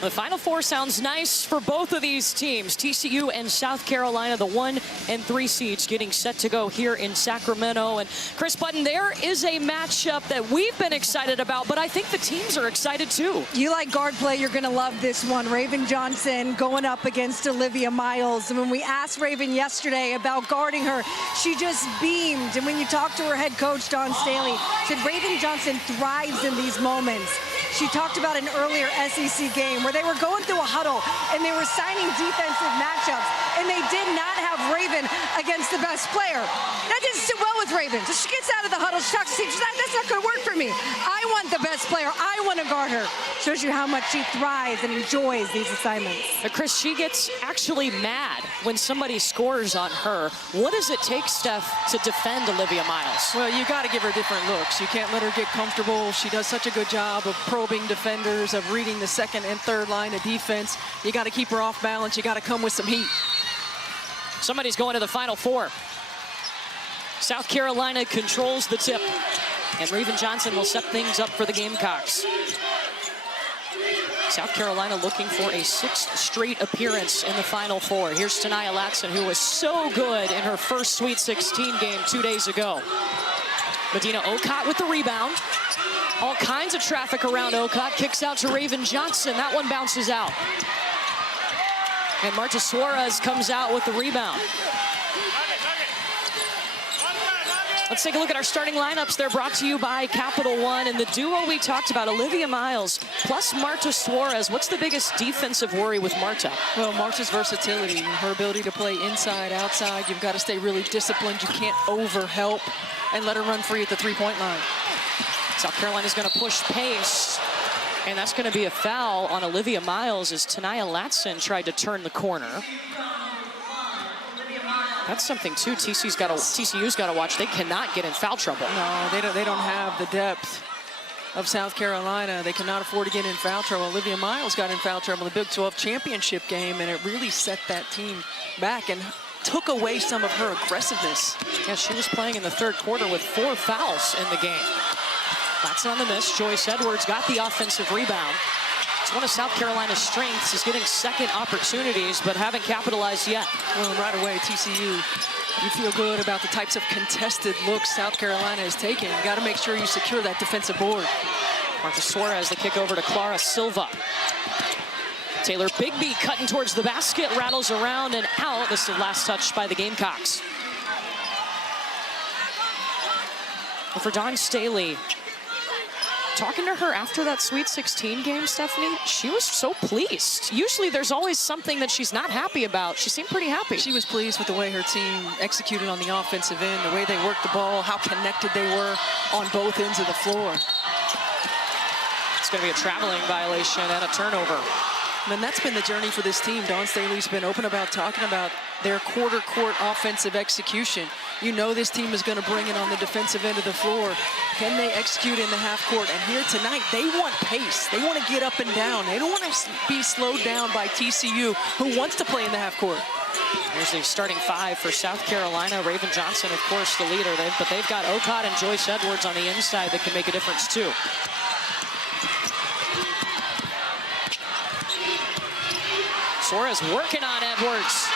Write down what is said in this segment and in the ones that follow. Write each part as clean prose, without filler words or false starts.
The Final Four sounds nice for both of these teams. TCU and South Carolina, the 1 and 3 seeds, getting set to go here in Sacramento. And Chris Button, there is a matchup that we've been excited about, but I think the teams are excited too. You like guard play, you're going to love this one. Raven Johnson going up against Olivia Miles. And when we asked Raven yesterday about guarding her, she just beamed. And when you talk to her head coach, Dawn Staley, said Raven Johnson thrives in these moments. She talked about an earlier SEC game where they were going through a huddle and they were signing defensive matchups, and they did not have Raven against the best player. That didn't sit well with Raven. So she gets out of the huddle, she talks to the team, she's like, that's not going to work for me. I want the best player. I want to guard her. Shows you how much she thrives and enjoys these assignments. But Chris, she gets actually mad when somebody scores on her. What does it take, Steph, to defend Olivia Miles? Well, you got to give her different looks. You can't let her get comfortable. She does such a good job of probing defenders, of reading the second and third line of defense. You got to keep her off balance. You got to come with some heat. Somebody's going to the Final Four. South Carolina controls the tip, and Raven Johnson will set things up for the Gamecocks. South Carolina looking for a 6th straight appearance in the Final Four. Here's Tania Latson, who was so good in her first Sweet 16 game 2 days ago. Medina Okot with the rebound. All kinds of traffic around Okot. Kicks out to Raven Johnson. That one bounces out. And Marta Suarez comes out with the rebound. Let's take a look at our starting lineups. They're brought to you by Capital One. And the duo we talked about, Olivia Miles plus Marta Suarez. What's the biggest defensive worry with Marta? Well, Marta's versatility and her ability to play inside, outside. You've got to stay really disciplined. You can't overhelp and let her run free at the three-point line. South Carolina's going to push pace. And that's going to be a foul on Olivia Miles as Tania Latson tried to turn the corner. That's something too TCU's got to watch. They cannot get in foul trouble. No, they don't have the depth of South Carolina. They cannot afford to get in foul trouble. Olivia Miles got in foul trouble in the Big 12 championship game, and it really set that team back and took away some of her aggressiveness. Yeah, she was playing in the third quarter with 4 fouls in the game. Latson on the miss. Joyce Edwards got the offensive rebound. It's one of South Carolina's strengths, is getting second opportunities, but haven't capitalized yet. Well, right away, TCU, you feel good about the types of contested looks South Carolina has taken. You got to make sure you secure that defensive board. Marta Suarez, the kick over to Clara Silva. Taylor Bigby cutting towards the basket, rattles around and out. This is the last touch by the Gamecocks. And for Dawn Staley, talking to her after that Sweet 16 game, Stephanie, she was so pleased. Usually there's always something that she's not happy about. She seemed pretty happy. She was pleased with the way her team executed on the offensive end, the way they worked the ball, how connected they were on both ends of the floor. It's going to be a traveling violation and a turnover. And that's been the journey for this team. Dawn Staley's been open about talking about their quarter court offensive execution. You know this team is going to bring it on the defensive end of the floor. Can they execute in the half court? And here tonight, they want pace. They want to get up and down. They don't want to be slowed down by TCU, who wants to play in the half court. Here's the starting 5 for South Carolina. Raven Johnson, of course, the leader. But they've got Okot and Joyce Edwards on the inside that can make a difference, too. Suarez working on Edwards.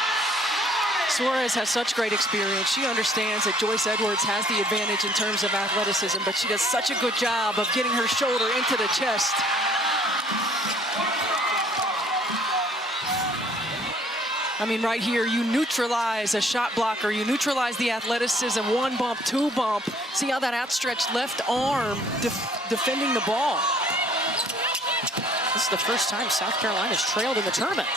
Suarez has such great experience. She understands that Joyce Edwards has the advantage in terms of athleticism, but she does such a good job of getting her shoulder into the chest. I mean, right here, you neutralize a shot blocker. You neutralize the athleticism, 1 bump, 2 bump. See how that outstretched left arm defending the ball. This is the first time South Carolina's trailed in the tournament.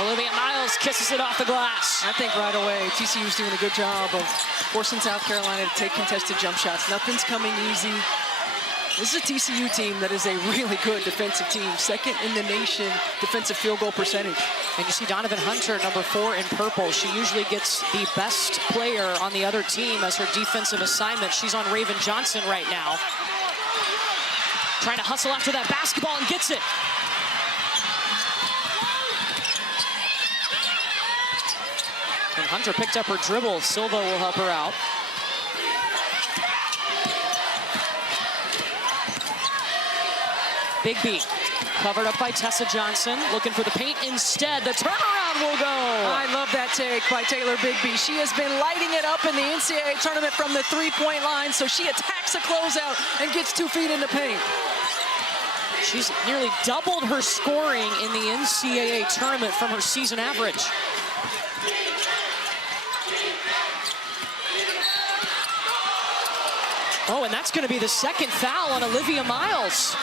Olivia Miles kisses it off the glass. I think right away, TCU's doing a good job of forcing South Carolina to take contested jump shots. Nothing's coming easy. This is a TCU team that is a really good defensive team. 2nd in the nation defensive field goal percentage. And you see Donovan Hunter, number 4 in purple. She usually gets the best player on the other team as her defensive assignment. She's on Raven Johnson right now. Trying to hustle after that basketball and gets it. And Hunter picked up her dribble. Silva will help her out. Bigby covered up by Tessa Johnson, looking for the paint instead. The turnaround will go. I love that take by Taylor Bigby. She has been lighting it up in the NCAA tournament from the three-point line, so she attacks a closeout and gets 2 feet in the paint. She's nearly doubled her scoring in the NCAA tournament from her season average. Oh, and that's going to be the second foul on Olivia Miles.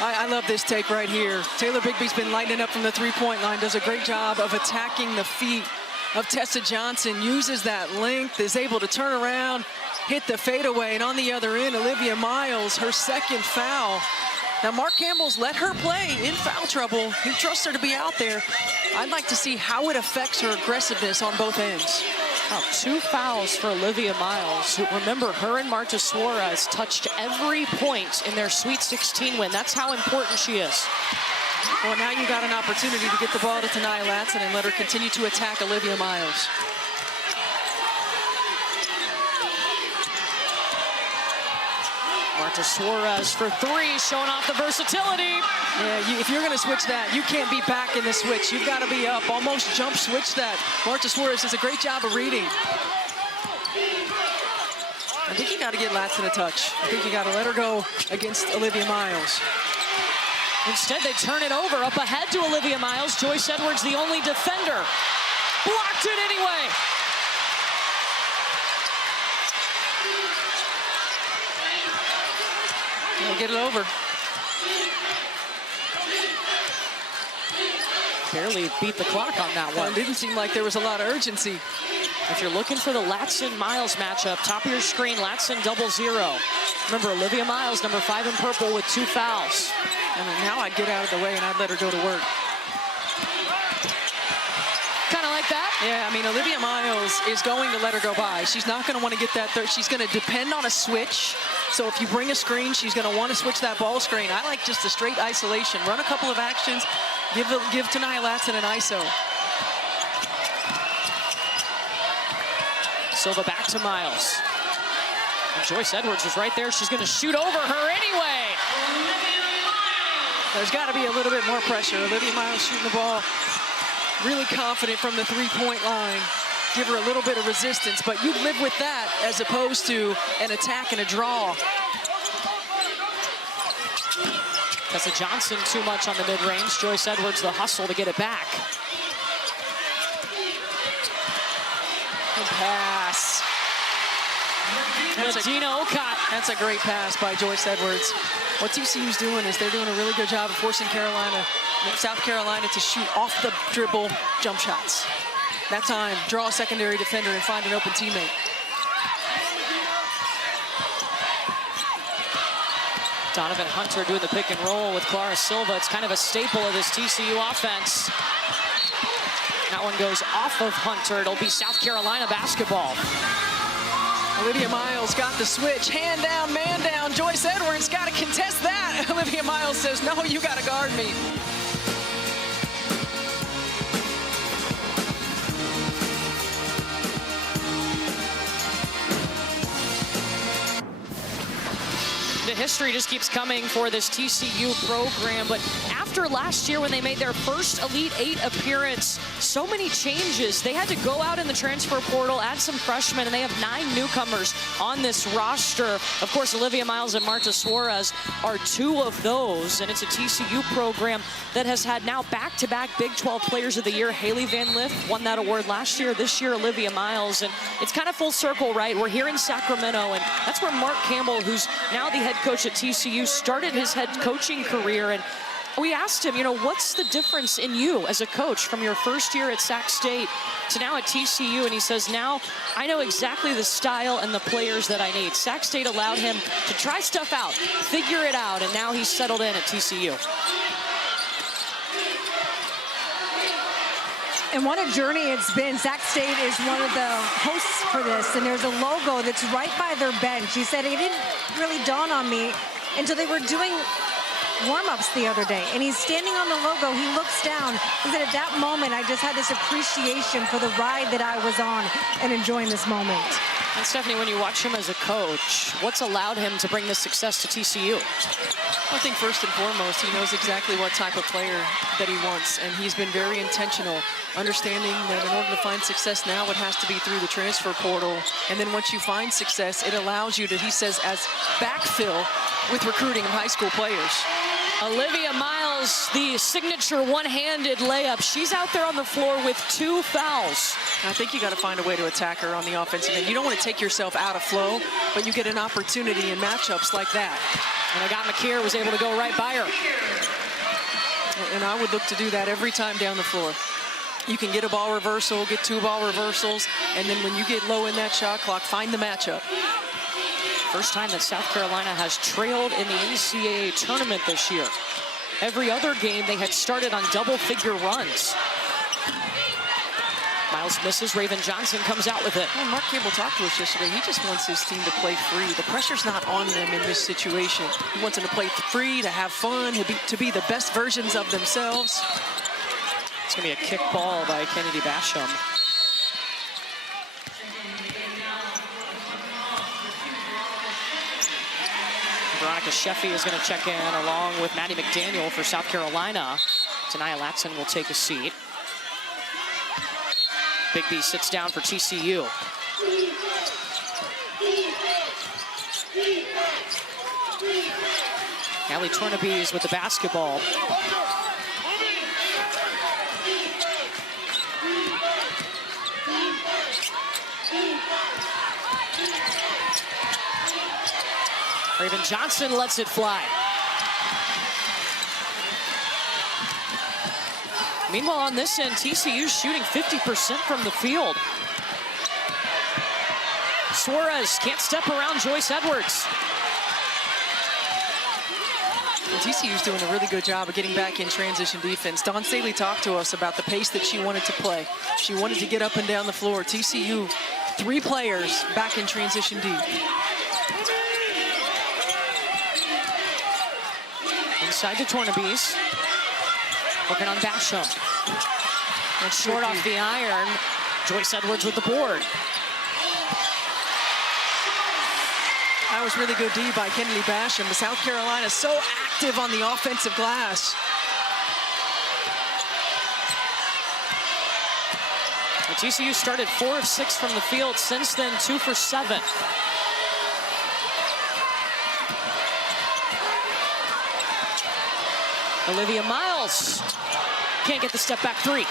I love this take right here. Taylor Bigby's been lighting up from the three-point line, does a great job of attacking the feet of Tessa Johnson, uses that length, is able to turn around, hit the fadeaway, and on the other end, Olivia Miles, her second foul. Now, Mark Campbell's let her play in foul trouble. He trusts her to be out there. I'd like to see how it affects her aggressiveness on both ends. Oh, 2 fouls for Olivia Miles, who, remember, her and Marta Suarez touched every point in their Sweet 16 win. That's how important she is. Well, now you got an opportunity to get the ball to Tanaya Latson and let her continue to attack Olivia Miles. Marta Suarez for 3, showing off the versatility. Yeah, if you're going to switch that, you can't be back in the switch. You've got to be up, almost jump switch that. Marta Suarez does a great job of reading. I think you got to get Latson a touch. I think you got to let her go against Olivia Miles. Instead, they turn it over, up ahead to Olivia Miles. Joyce Edwards, the only defender. Blocked it anyway. They'll get it over. Barely beat the clock on that one. It didn't seem like there was a lot of urgency. If you're looking for the Latson-Miles matchup, top of your screen, Latson 0-0. Remember, Olivia Miles, number 5 in purple with 2 fouls. And then now I'd get out of the way and I'd let her go to work. Kind of like that? Yeah, I mean, Olivia Miles is going to let her go by. She's not going to want to get that third. She's going to depend on a switch. So if you bring a screen, she's going to want to switch that ball screen. I like just a straight isolation. Run a couple of actions. Give Tanaya Latson an ISO. Silva back to Miles. And Joyce Edwards is right there. She's going to shoot over her anyway. There's got to be a little bit more pressure. Olivia Miles shooting the ball really confident from the three-point line. Give her a little bit of resistance, but you'd live with that as opposed to an attack and a draw. Tessa Johnson too much on the mid-range. Joyce Edwards the hustle to get it back. Good pass. Medina Okot. That's a great pass by Joyce Edwards. What TCU's doing is they're doing a really good job of forcing South Carolina to shoot off the dribble jump shots. That time, draw a secondary defender and find an open teammate. Donovan Hunter doing the pick and roll with Clara Silva. It's kind of a staple of this TCU offense. That one goes off of Hunter. It'll be South Carolina basketball. Olivia Miles got the switch. Hand down, man down. Joyce Edwards got to contest that. Olivia Miles says, no, you got to guard me. The history just keeps coming for this TCU program, but after last year when they made their first Elite 8 appearance, so many changes. They had to go out in the transfer portal, add some freshmen, and they have 9 newcomers on this roster. Of course, Olivia Miles and Marta Suarez are 2 of those, and it's a TCU program that has had now back-to-back Big 12 Players of the Year. Haley Van Lith won that award last year. This year, Olivia Miles, and it's kind of full circle, right? We're here in Sacramento, and that's where Mark Campbell, who's now the head coach at TCU, started his head coaching career. And we asked him, you know, what's the difference in you as a coach from your first year at Sac State to now at TCU? And he says, now I know exactly the style and the players that I need. Sac State allowed him to try stuff out, figure it out, and now he's settled in at TCU. And what a journey it's been. Sac State is one of the hosts for this, and there's a logo that's right by their bench. He said, it didn't really dawn on me until they were doing warm-ups the other day, and he's standing on the logo. He looks down. He said, at that moment, I just had this appreciation for the ride that I was on and enjoying this moment. And Stephanie, when you watch him as a coach, what's allowed him to bring this success to TCU? I think first and foremost, he knows exactly what type of player that he wants, and he's been very intentional, understanding that in order to find success now, it has to be through the transfer portal. And then once you find success, it allows you to, he says, as backfill with recruiting of high school players. Olivia Miles, the signature one-handed layup. She's out there on the floor with 2 fouls. I think you got to find a way to attack her on the offensive end. You don't want to take yourself out of flow, but you get an opportunity in matchups like that. And Agat McKeer was able to go right by her. And I would look to do that every time down the floor. You can get a ball reversal, get 2 ball reversals, and then when you get low in that shot clock, find the matchup. First time that South Carolina has trailed in the NCAA tournament this year. Every other game, they had started on double-figure runs. Miles misses. Raven Johnson comes out with it. Well, Mark Campbell talked to us yesterday. He just wants his team to play free. The pressure's not on them in this situation. He wants them to play free, to have fun, to be the best versions of themselves. It's going to be a kick ball by Kennedy Basham. Veronica Sheffy is going to check in along with Maddie McDaniel for South Carolina. Tania Latson will take a seat. Big B sits down for TCU. Allie Tornabees with the basketball. Raven Johnson lets it fly. Meanwhile, on this end, TCU shooting 50% from the field. Suarez can't step around Joyce Edwards. And TCU's doing a really good job of getting back in transition defense. Dawn Staley talked to us about the pace that she wanted to play. She wanted to get up and down the floor. TCU, 3 players back in transition D. Inside to Tornabees. Working on Basham. And short off the iron. Joyce Edwards with the board. That was really good D by Kennedy Basham. But South Carolina so active on the offensive glass. The TCU started 4 of 6 from the field. Since then, 2 for 7. Olivia Miles can't get the step back 3.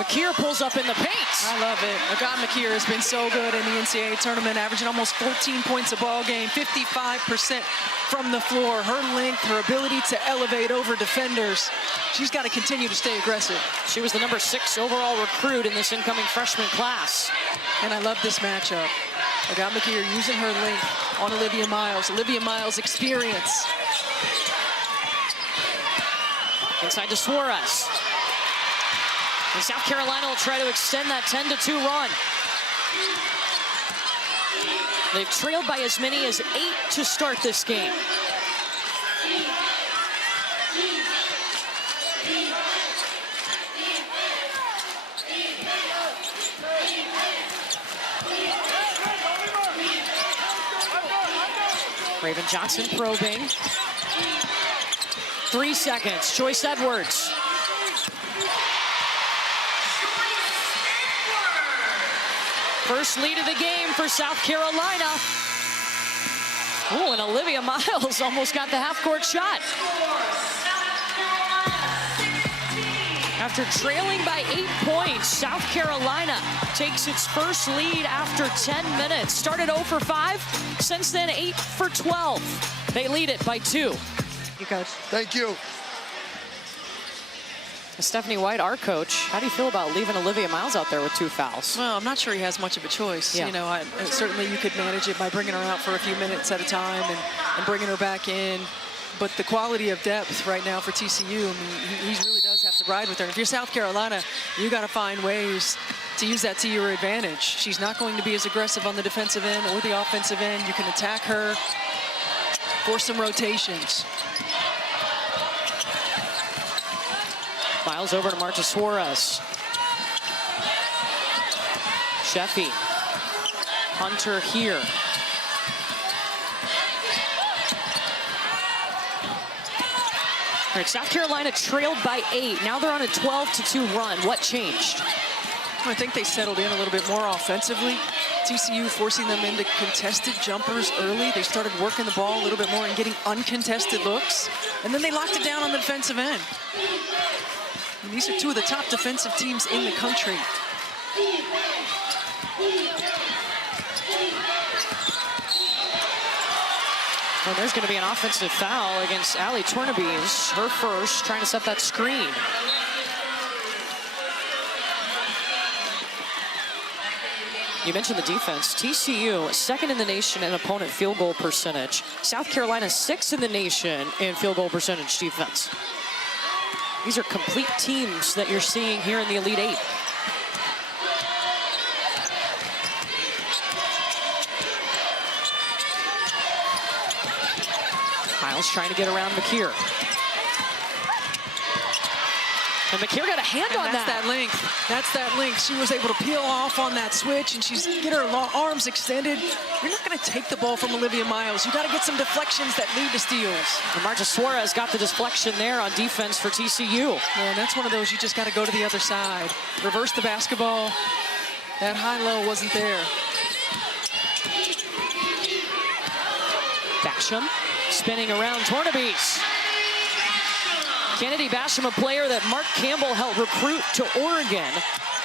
McKeer pulls up in the paint. I love it. Agat McKeer has been so good in the NCAA tournament, averaging almost 14 points a ball game, 55% from the floor. Her length, her ability to elevate over defenders. She's got to continue to stay aggressive. She was the number 6 overall recruit in this incoming freshman class. And I love this matchup. Agat McKeer using her length on Olivia Miles. Olivia Miles' experience. Inside to Suarez. And South Carolina will try to extend that 10-2 run. They've trailed by as many as 8 to start this game. Raven Johnson probing. 3 seconds. Joyce Edwards. First lead of the game for South Carolina. Oh, and Olivia Miles almost got the half-court shot. After trailing by 8 points, South Carolina takes its first lead after 10 minutes. Started 0 for 5, since then 8 for 12. They lead it by 2. Thank you, Coach. Thank you. Stephanie White, our coach, how do you feel about leaving Olivia Miles out there with 2 fouls? Well, I'm not sure he has much of a choice. Yeah. You know, certainly you could manage it by bringing her out for a few minutes at a time and bringing her back in. But the quality of depth right now for TCU, I mean, he really does have to ride with her. If you're South Carolina, you got to find ways to use that to your advantage. She's not going to be as aggressive on the defensive end or the offensive end. You can attack her, force some rotations. Miles over to Marta Suarez. Sheffy. Hunter here. All right, South Carolina trailed by 8. Now they're on a 12-2 run. What changed? I think they settled in a little bit more offensively. TCU forcing them into contested jumpers early. They started working the ball a little bit more and getting uncontested looks. And then they locked it down on the defensive end. And these are two of the top defensive teams in the country. Well, there's going to be an offensive foul against Allie Tornabes. Her first, trying to set that screen. You mentioned the defense. TCU, second in the nation in opponent field goal percentage. South Carolina, sixth in the nation in field goal percentage defense. These are complete teams that you're seeing here in the Elite Eight. Miles trying to get around McKeer. And McKeer got a hand on that. That's that length. That's that length. She was able to peel off on that switch, and she's get her arms extended. You're not going to take the ball from Olivia Miles. You got to get some deflections that lead to steals. And Marta Suarez got the deflection there on defense for TCU. Yeah, that's one of those you just got to go to the other side. Reverse the basketball. That high-low wasn't there. Basham spinning around Tornabes. Kennedy Basham, a player that Mark Campbell helped recruit to Oregon,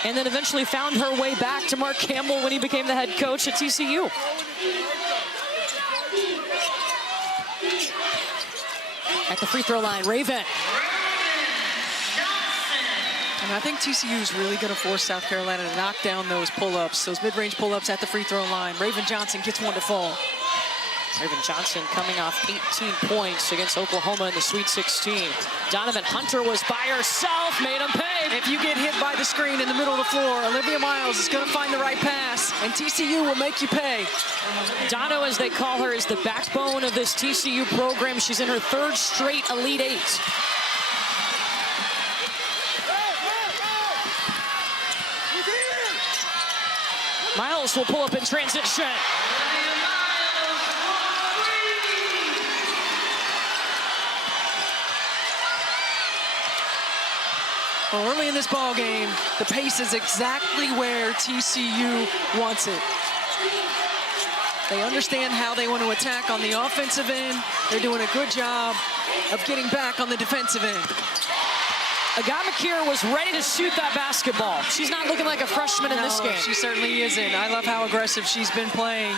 and then eventually found her way back to Mark Campbell when he became the head coach at TCU. At the free throw line, Raven. And I think TCU is really going to force South Carolina to knock down those pull-ups, those mid-range pull-ups at the free throw line. Raven Johnson gets one to fall. Raven Johnson coming off 18 points against Oklahoma in the Sweet 16. Donovan Hunter was by herself, made him pay. If you get hit by the screen in the middle of the floor, Olivia Miles is going to find the right pass, and TCU will make you pay. Dono, as they call her, is the backbone of this TCU program. She's in her third straight Elite Eight. Miles will pull up in transition. Well, early in this ball game, the pace is exactly where TCU wants it. They understand how they want to attack on the offensive end. They're doing a good job of getting back on the defensive end. Agata McKeer was ready to shoot that basketball. She's not looking like a freshman in this game. She certainly isn't. I love how aggressive she's been playing.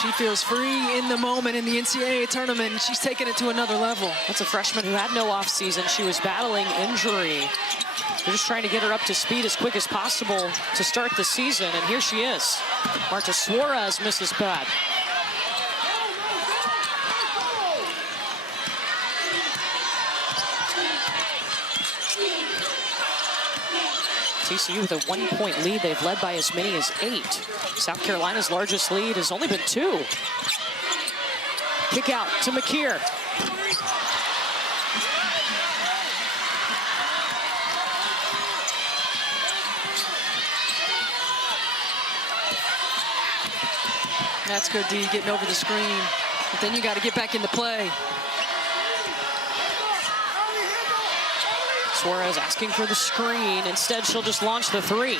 She feels free in the moment in the NCAA tournament, and she's taking it to another level. That's a freshman who had no offseason. She was battling injury. They're just trying to get her up to speed as quick as possible to start the season, and here she is. Marta Suarez misses bad. TCU with a 1-point lead. They've led by as many as 8. South Carolina's largest lead has only been 2. Kick out to McKeer. That's good, D, getting over the screen. But then you got to get back into play. Suarez asking for the screen. Instead, she'll just launch the 3.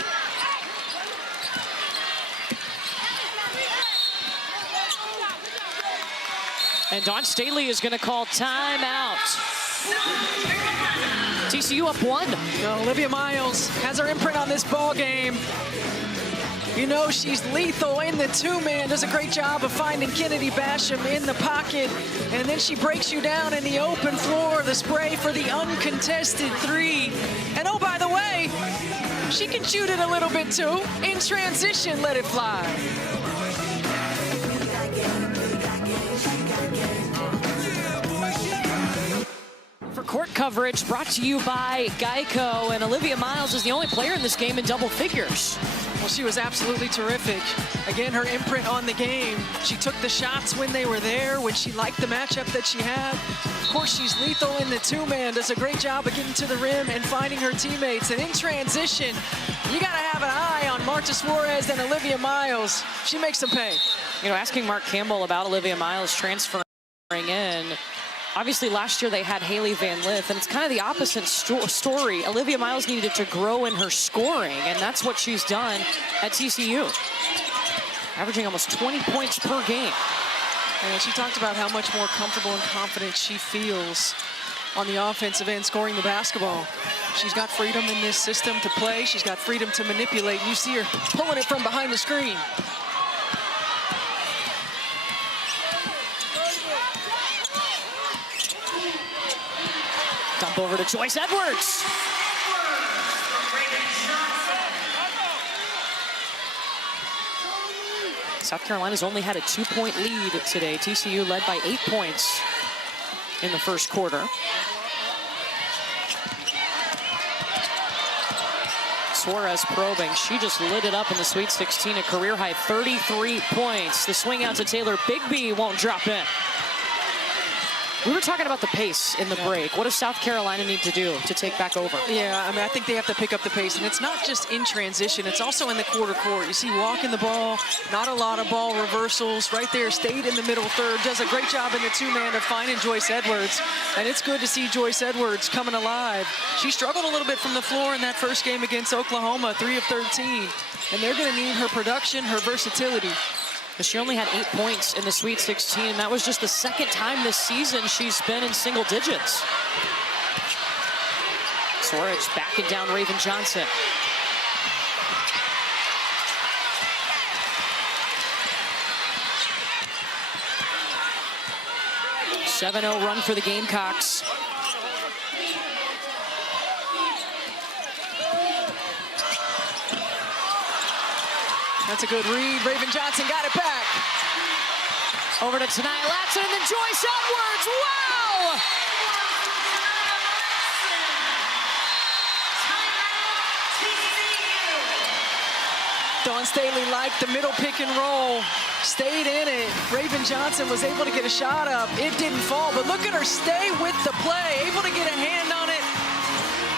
And Dawn Staley is going to call timeout. TCU up 1. Olivia Miles has her imprint on this ball game. You know she's lethal in the 2-man. Does a great job of finding Kennedy Basham in the pocket. And then she breaks you down in the open floor. The spray for the uncontested 3. And oh, by the way, she can shoot it a little bit too. In transition, let it fly. For court coverage, brought to you by Geico. And Olivia Miles is the only player in this game in double figures. Well, she was absolutely terrific. Again, her imprint on the game. She took the shots when they were there, when she liked the matchup that she had. course, she's lethal in the two-man, does a great job of getting to the rim and finding her teammates. And in transition, you got to have an eye on Marta Suarez and Olivia Miles. She makes them pay. You know, asking Mark Campbell about Olivia Miles transferring in. Obviously, last year they had Haley Van Lith, and it's kind of the opposite story. Olivia Miles needed to grow in her scoring, and that's what she's done at TCU. Averaging almost 20 points per game. And she talked about how much more comfortable and confident she feels on the offensive end scoring the basketball. She's got freedom in this system to play. She's got freedom to manipulate. And you see her pulling it from behind the screen. Dump over to Joyce Edwards. South Carolina's only had a 2-point lead today. TCU led by 8 points in the first quarter. Suarez probing. She just lit it up in the Sweet 16, a career high 33 points. The swing out to Taylor Bigby won't drop in. We were talking about the pace in the break. What does South Carolina need to do to take back over? Yeah, I mean, I think they have to pick up the pace, and it's not just in transition, it's also in the quarter court. You see walking the ball, not a lot of ball reversals. Right there, stayed in the middle third, does a great job in the two-man of finding Joyce Edwards, and it's good to see Joyce Edwards coming alive. She struggled a little bit from the floor in that first game against Oklahoma, 3 of 13, and they're gonna need her production, her versatility. She only had 8 points in the Sweet 16, and that was just the second time this season she's been in single digits. Suarez backing down Raven Johnson. A 7-0 run for the Gamecocks. That's a good read. Raven Johnson got it back. Over to Tanaya Latson and then Joyce Edwards. Wow! Dawn Staley liked the middle pick and roll. Stayed in it. Raven Johnson was able to get a shot up. It didn't fall, but look at her stay with the play. Able to get a hand on it.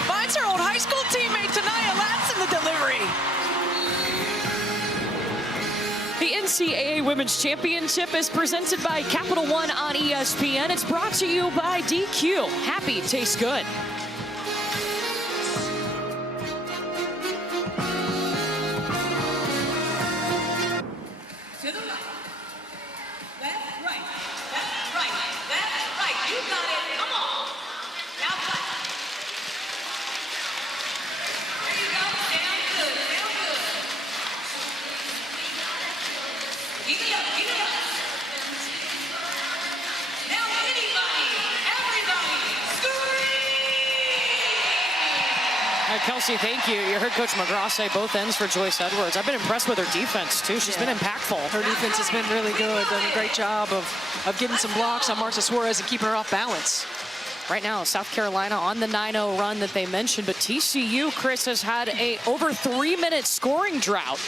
Finds her old high school teammate, Tanaya Latson, the delivery. The NCAA Women's Championship is presented by Capital One on ESPN. It's brought to you by DQ. Happy tastes good. To the right. That's right. That's right. That's right. You got it. Come on. Now play. There you go. Down good. Down good. Keep it up. Keep it up. Now anybody, everybody, Kelsey, thank you. You heard Coach McGraw say both ends for Joyce Edwards. I've been impressed with her defense, too. She's been impactful. Her defense has been really good. Done a great job of getting some blocks on Marta Suarez and keeping her off balance. Right now, South Carolina on the 9-0 run that they mentioned, but TCU, Chris, has had a over 3-minute scoring drought.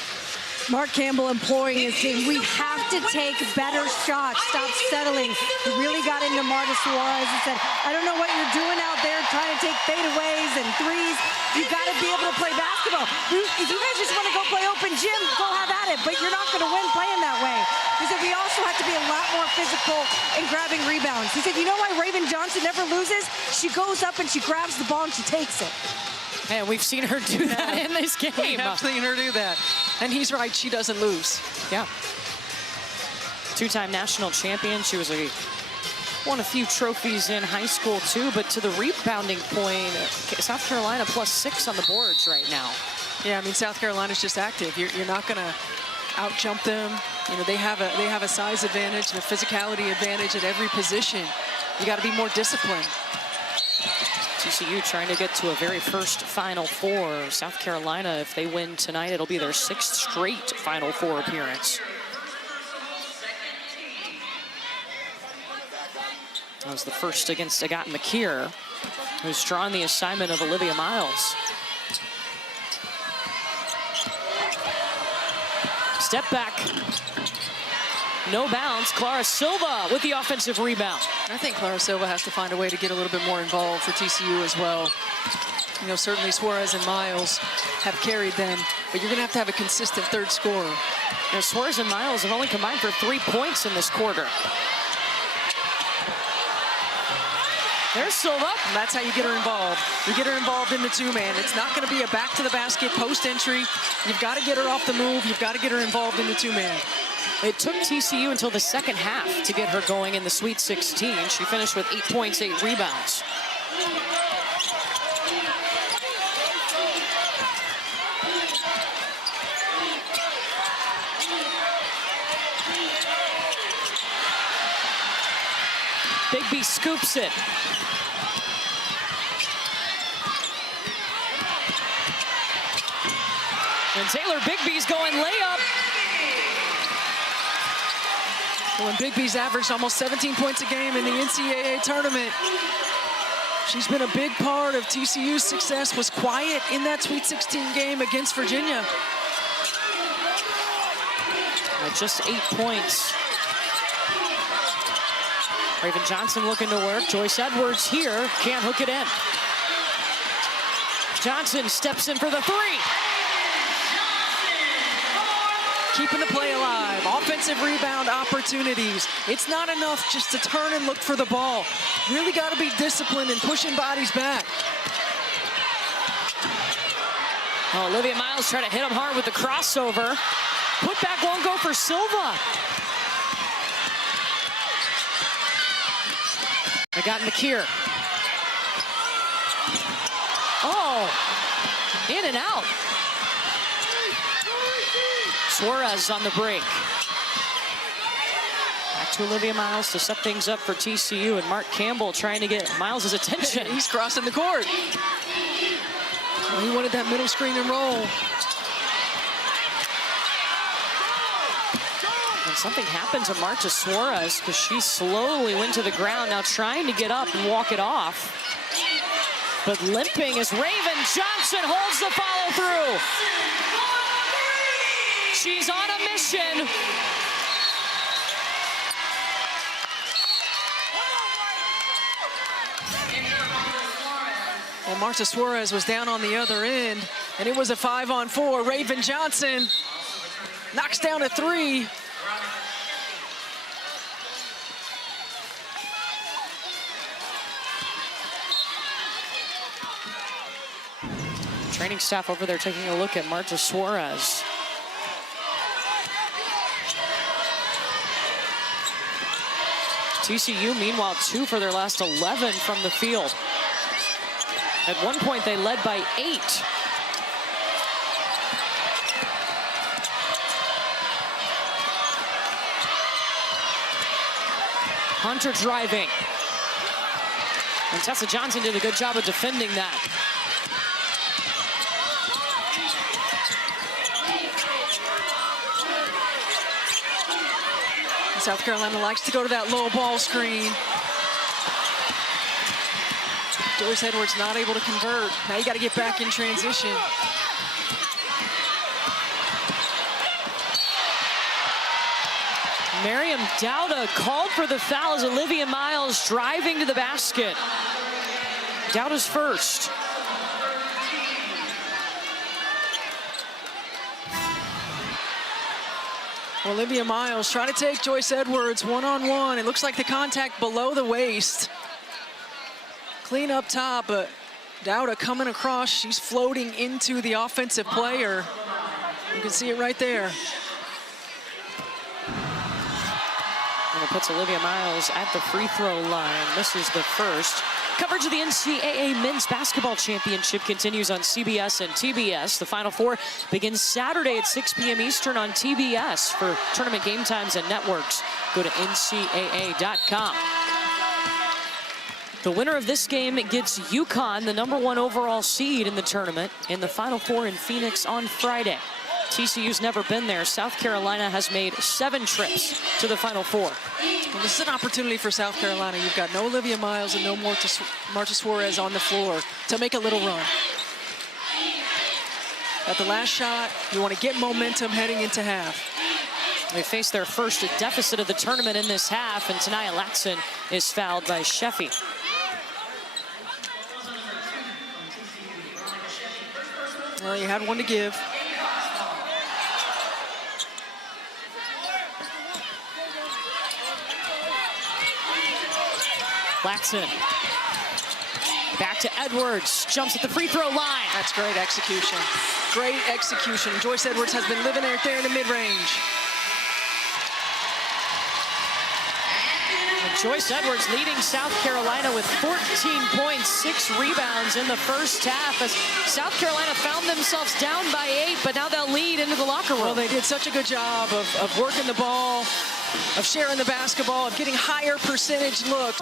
Mark Campbell imploring his team, we have to take better shots, stop settling. He really got into Marta Suarez and said, I don't know what you're doing out there trying to take fadeaways and threes. You got to be able to play basketball. If you guys just want to go play open gym, go have at it, but you're not going to win playing that way. He said, we also have to be a lot more physical in grabbing rebounds. He said, you know why Raven Johnson never loses? She goes up and she grabs the ball and she takes it. And we've seen her do that in this game. We have seen her do that. And he's right, she doesn't lose. Yeah. Two-time national champion. She was won a few trophies in high school too, but to the rebounding point, South Carolina +6 on the boards right now. Yeah, I mean, South Carolina's just active. You're not gonna out-jump them. You know, they have a size advantage and a physicality advantage at every position. You gotta be more disciplined. TCU trying to get to a very first Final Four. South Carolina, if they win tonight, it'll be their 6th straight Final Four appearance. That was the first against Agatha McKeer, who's drawn the assignment of Olivia Miles. Step back. No bounds. Clara Silva with the offensive rebound. I think Clara Silva has to find a way to get a little bit more involved for TCU as well. You know, certainly Suarez and Miles have carried them, but you're going to have a consistent third scorer. You know, Suarez and Miles have only combined for 3 points in this quarter. There's Silva. And that's how you get her involved. You get her involved in the two-man. It's not going to be a back-to-the-basket post entry. You've got to get her off the move. You've got to get her involved in the two-man. It took TCU until the second half to get her going in the Sweet 16. She finished with 8 points, 8 rebounds. Bigby scoops it. And Taylor Bigby's going layup. When Bigby's averaged almost 17 points a game in the NCAA tournament, she's been a big part of TCU's success, was quiet in that Sweet 16 game against Virginia. Just 8 points. Raven Johnson looking to work. Joyce Edwards here, can't hook it in. Johnson steps in for the three. Keeping the play alive, offensive rebound opportunities. It's not enough just to turn and look for the ball. Really got to be disciplined and pushing bodies back. Oh, Olivia Miles trying to hit him hard with the crossover. Putback won't go for Silva. I got McKeer. Oh, in and out. Suarez on the break. Back to Olivia Miles to set things up for TCU, and Mark Campbell trying to get Miles' attention. He's crossing the court. Well, he wanted that middle screen and roll. And something happened to Marta Suarez because she slowly went to the ground, now trying to get up and walk it off. But limping as Raven Johnson holds the follow through. She's on a mission. Well, Marta Suarez was down on the other end, and it was a 5-on-4. Raven Johnson knocks down a three. Training staff over there taking a look at Marta Suarez. TCU, meanwhile, 2 for their last 11 from the field. At one point, they led by 8. Hunter driving. And Tessa Johnson did a good job of defending that. South Carolina likes to go to that low ball screen. Joyce Edwards not able to convert. Now you got to get back in transition. Miriam Dowda called for the foul as Olivia Miles driving to the basket. Dowda's first. Olivia Miles trying to take Joyce Edwards one-on-one. It looks like the contact below the waist. Clean up top, but Dowda coming across. She's floating into the offensive player. You can see it right there. And it puts Olivia Miles at the free throw line. Misses the first. Coverage of the NCAA Men's Basketball Championship continues on CBS and TBS. The Final Four begins Saturday at 6 p.m. Eastern on TBS. For tournament game times and networks, go to ncaa.com. The winner of this game gets UConn, the #1 overall seed in the tournament, in the Final Four in Phoenix on Friday. TCU's never been there. South Carolina has made 7 trips to the Final Four. Well, this is an opportunity for South Carolina. You've got no Olivia Miles and no Marta Suarez on the floor to make a little run. At the last shot, you want to get momentum heading into half. They face their first deficit of the tournament in this half, and Tanaya Latson is fouled by Sheffy. Well, you had one to give. Latson. Back to Edwards. Jumps at the free throw line. That's great execution. Great execution. Joyce Edwards has been living right there in the mid-range. Joyce Edwards leading South Carolina with 14 points, 6 rebounds in the first half as South Carolina found themselves down by 8, but now they'll lead into the locker room. Well, they did such a good job of working the ball, of sharing the basketball, of getting higher percentage looks.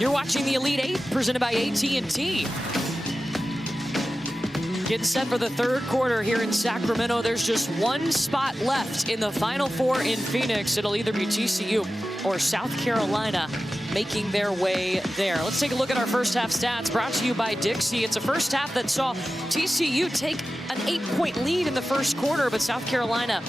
You're watching the Elite 8 presented by AT&T. Getting set for the third quarter here in Sacramento. There's just one spot left in the Final Four in Phoenix. It'll either be TCU or South Carolina making their way there. Let's take a look at our first half stats brought to you by Dixie. It's a first half that saw TCU take an 8-point lead in the first quarter, but South Carolina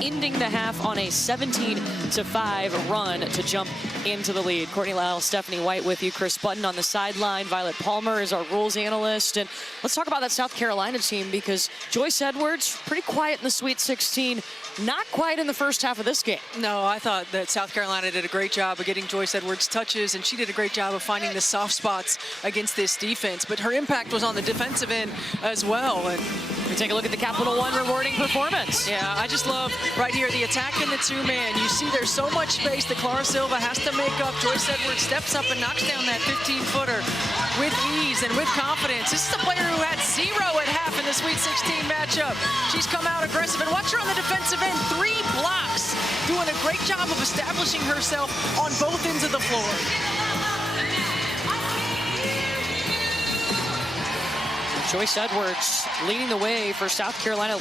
ending the half on a 17-5 run to jump into the lead. Courtney Lyle, Stephanie White with you. Chris Button on the sideline. Violet Palmer is our rules analyst. And let's talk about that South Carolina team because Joyce Edwards, pretty quiet in the Sweet 16. Not quite in the first half of this game. No, I thought that South Carolina did a great job of getting Joyce Edwards touches, and she did a great job of finding the soft spots against this defense. But her impact was on the defensive end as well. And we take a look at the Capital One rewarding performance. Yeah, I just love right here the attack in the two-man. You see there's so much space that Clara Silva has to make up. Joyce Edwards steps up and knocks down that 15-footer with ease and with confidence. This is a player who had 0 at half in the Sweet 16 matchup. She's come out aggressive, and watch her on the defensive end. 3 blocks, doing a great job of establishing herself on both ends of the floor. Joyce Edwards leading the way for South Carolina.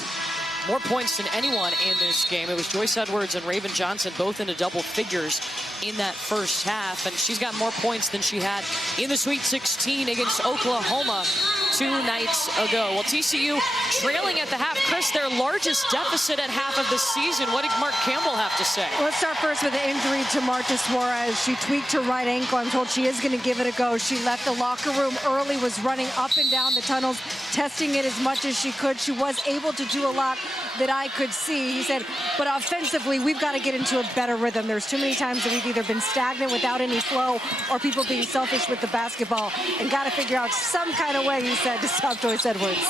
More points than anyone in this game. It was Joyce Edwards and Raven Johnson both into double figures in that first half, and she's got more points than she had in the Sweet 16 against Oklahoma 2 nights ago. Well, TCU trailing at the half. Chris, their largest deficit at half of the season. What did Mark Campbell have to say? Let's start first with the injury to Marta Suarez. She tweaked her right ankle. I'm told she is going to give it a go. She left the locker room early, was running up and down the tunnels, testing it as much as she could. She was able to do a lot that I could see. He said, but offensively, we've got to get into a better rhythm. There's too many times that we've either been stagnant without any flow or people being selfish with the basketball, and got to figure out some kind of way, he said, to stop Joyce Edwards.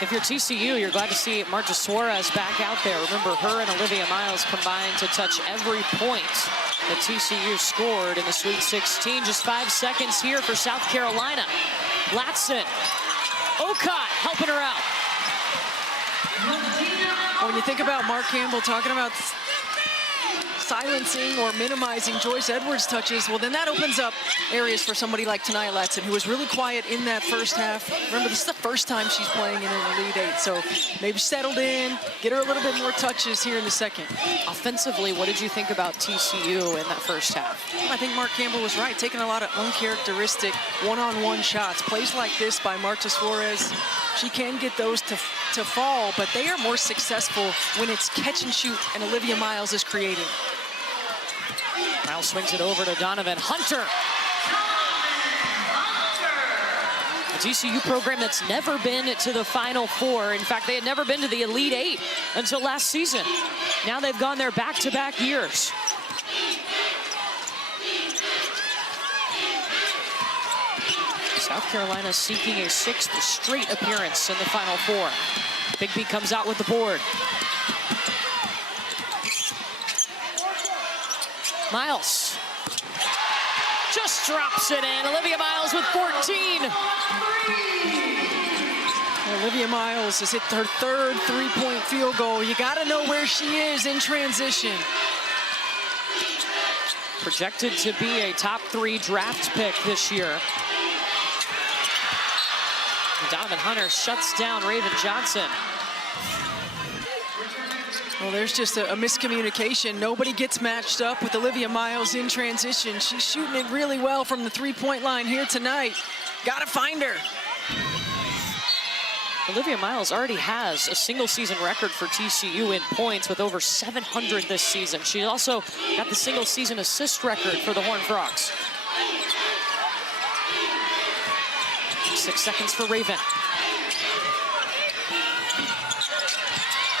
If you're TCU, you're glad to see Marta Suarez back out there. Remember, her and Olivia Miles combined to touch every point that TCU scored in the Sweet 16. Just 5 seconds here for South Carolina. Latson, Okot helping her out. When you think about Mark Campbell talking about silencing or minimizing Joyce Edwards' touches, well, then that opens up areas for somebody like Tanaya Latson, who was really quiet in that first half. Remember, this is the first time she's playing in an Elite 8, so maybe settled in, get her a little bit more touches here in the second. Offensively, what did you think about TCU in that first half? I think Mark Campbell was right, taking a lot of uncharacteristic one-on-one shots. Plays like this by Marta Suarez, she can get those to fall, but they are more successful when it's catch and shoot and Olivia Miles is creating. Miles swings it over to Donovan Hunter. A TCU program that's never been to the Final Four. In fact, they had never been to the Elite 8 until last season. Now they've gone there back-to-back years. South Carolina seeking a 6th straight appearance in the Final Four. Big B comes out with the board. Miles just drops it in. Olivia Miles with 14. Olivia Miles has hit her 3rd 3-point field goal. You got to know where she is in transition. Projected to be a top 3 draft pick this year. Donovan Hunter shuts down Raven Johnson. Well, there's just a miscommunication. Nobody gets matched up with Olivia Miles in transition. She's shooting it really well from the 3-point line here tonight. Got to find her. Olivia Miles already has a single season record for TCU in points with over 700 this season. She also got the single season assist record for the Horned Frogs. 6 seconds for Raven.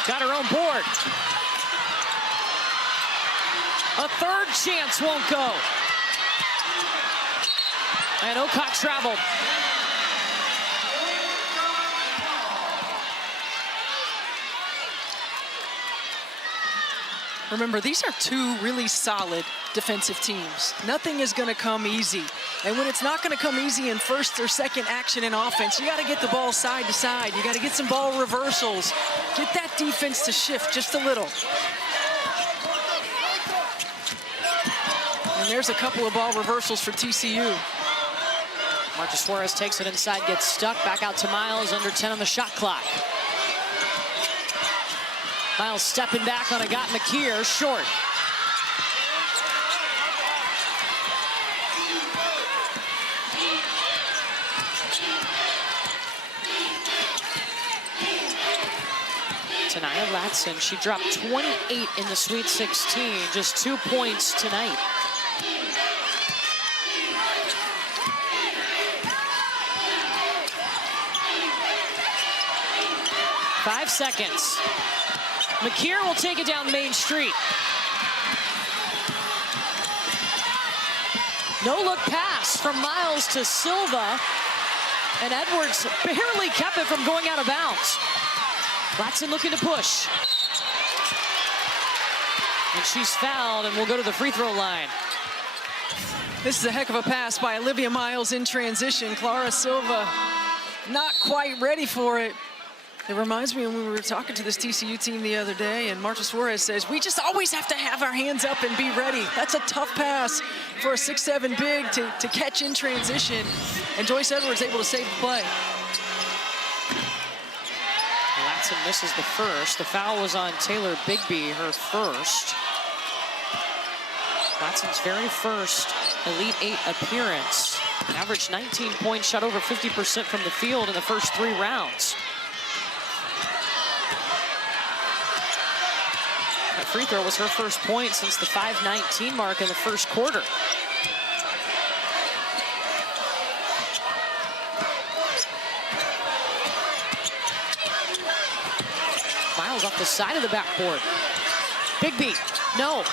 Got her own board. A third chance won't go. And Okot traveled. Remember, these are two really solid defensive teams. Nothing is going to come easy. And when it's not going to come easy in first or second action in offense, you got to get the ball side to side. You got to get some ball reversals. Get that defense to shift just a little. And there's a couple of ball reversals for TCU. Marta Suarez takes it inside, gets stuck. Back out to Miles, under 10 on the shot clock. Miles stepping back on Agat McKeer, short. Tanaya Latson, she dropped 28 in the Sweet 16, just 2 points tonight. Five seconds. McKeer will take it down Main Street. No look pass from Miles to Silva. And Edwards barely kept it from going out of bounds. Latson looking to push. And she's fouled and will go to the free throw line. This is a heck of a pass by Olivia Miles in transition. Clara Silva not quite ready for it. It reminds me when we were talking to this TCU team the other day, and Marta Suarez says, we just always have to have our hands up and be ready. That's a tough pass for a 6'7" big to catch in transition. And Joyce Edwards able to save the play. Latson misses the first. The foul was on Taylor Bigby, her first. Latson's very first Elite Eight appearance. Averaged 19 points, shot over 50% from the field in the first 3 rounds. That free throw was her first point since the 5:19 mark in the first quarter. Miles off the side of the backboard. Bigby, no.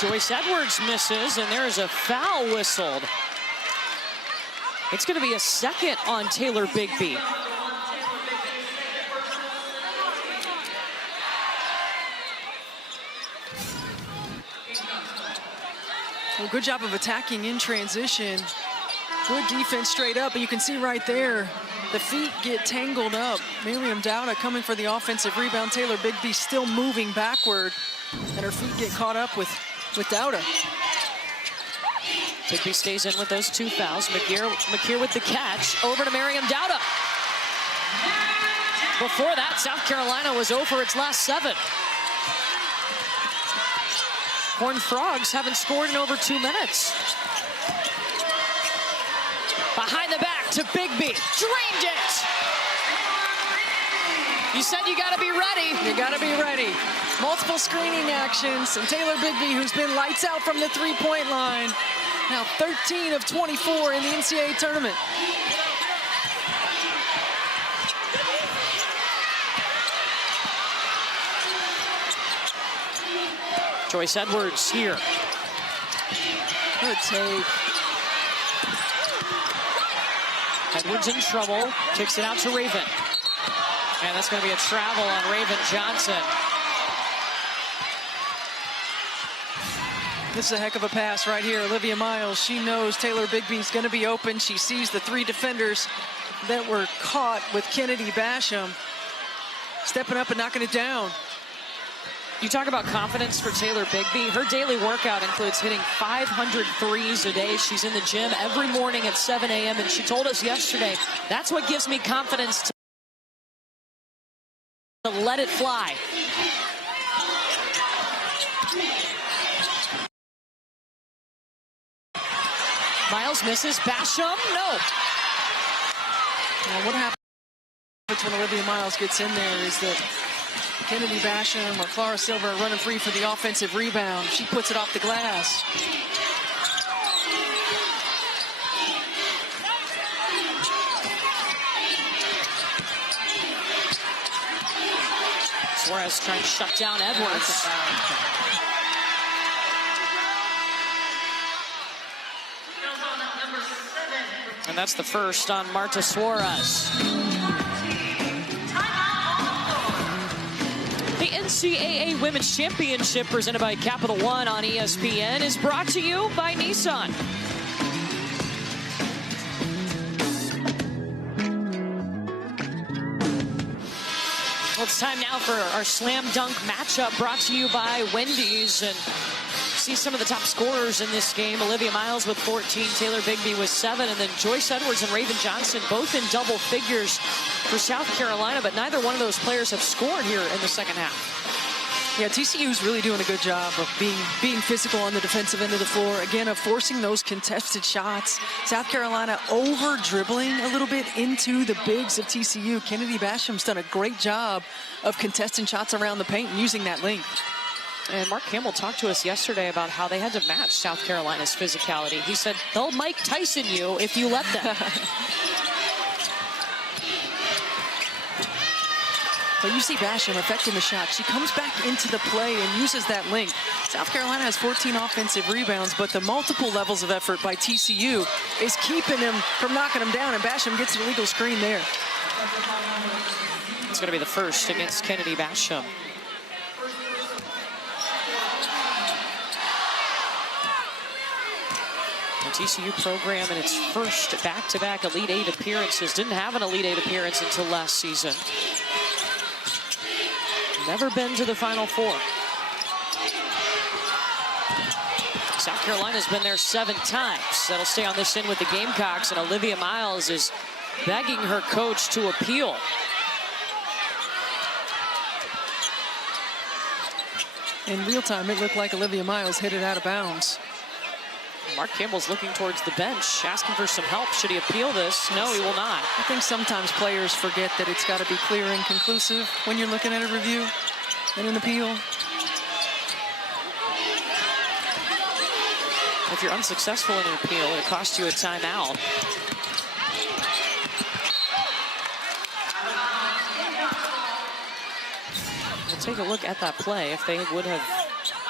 Joyce Edwards misses, and there is a foul whistled. It's going to be a second on Taylor Bigby. Well, good job of attacking in transition. Good defense straight up, but you can see right there, the feet get tangled up. Miriam Dowda coming for the offensive rebound. Taylor Bigby still moving backward, and her feet get caught up with Dowda. Bigby stays in with those 2 fouls. McKeer with the catch. Over to Miriam Dowda. Before that, South Carolina was over its last 7. Horned Frogs haven't scored in over 2 minutes. Behind the back to Bigby. Drained it. You said you got to be ready. You got to be ready. Multiple screening actions. And Taylor Bigby, who's been lights out from the 3-point line. Now 13 of 24 in the NCAA tournament. Joyce Edwards here. Good take. Edwards in trouble. Kicks it out to Raven. And that's going to be a travel on Raven Johnson. This is a heck of a pass right here. Olivia Miles, she knows Taylor Bigby's going to be open. She sees the 3 defenders that were caught with Kennedy Basham. Stepping up and knocking it down. You talk about confidence for Taylor Bigby. Her daily workout includes hitting 500 threes a day. She's in the gym every morning at 7 a.m. And she told us yesterday, that's what gives me confidence to let it fly. Miles misses. Basham, no. Now, what happens when Olivia Miles gets in there is that Kennedy Basham or Clara Silver are running free for the offensive rebound. She puts it off the glass. Suarez trying to shut down Edwards. And that's the first on Marta Suarez. The NCAA Women's Championship presented by Capital One on ESPN is brought to you by Nissan. Well, it's time now for our slam dunk matchup brought to you by Wendy's. And see some of the top scorers in this game. Olivia Miles with 14, Taylor Bigby with 7, and then Joyce Edwards and Raven Johnson both in double figures for South Carolina, but neither one of those players have scored here in the second half. Yeah, TCU is really doing a good job of being physical on the defensive end of the floor. Again, of forcing those contested shots. South Carolina over-dribbling a little bit into the bigs of TCU. Kennedy Basham's done a great job of contesting shots around the paint and using that length. And Mark Campbell talked to us yesterday about how they had to match South Carolina's physicality. He said, they'll Mike Tyson you if you let them. But you see Basham affecting the shot. She comes back into the play and uses that length. South Carolina has 14 offensive rebounds, but the multiple levels of effort by TCU is keeping them from knocking them down, and Basham gets an illegal screen there. It's going to be the first against Kennedy Basham. The TCU program in its first back-to-back Elite Eight appearances didn't have an Elite Eight appearance until last season. Never been to the Final Four. South Carolina's been there 7 times. That'll stay on this end with the Gamecocks, and Olivia Miles is begging her coach to appeal. In real time, it looked like Olivia Miles hit it out of bounds. Mark Campbell's looking towards the bench, asking for some help. Should he appeal this? No, he will not. I think sometimes players forget that it's got to be clear and conclusive when you're looking at a review and an appeal. If you're unsuccessful in an appeal, it costs you a timeout. We'll take a look at that play if they would have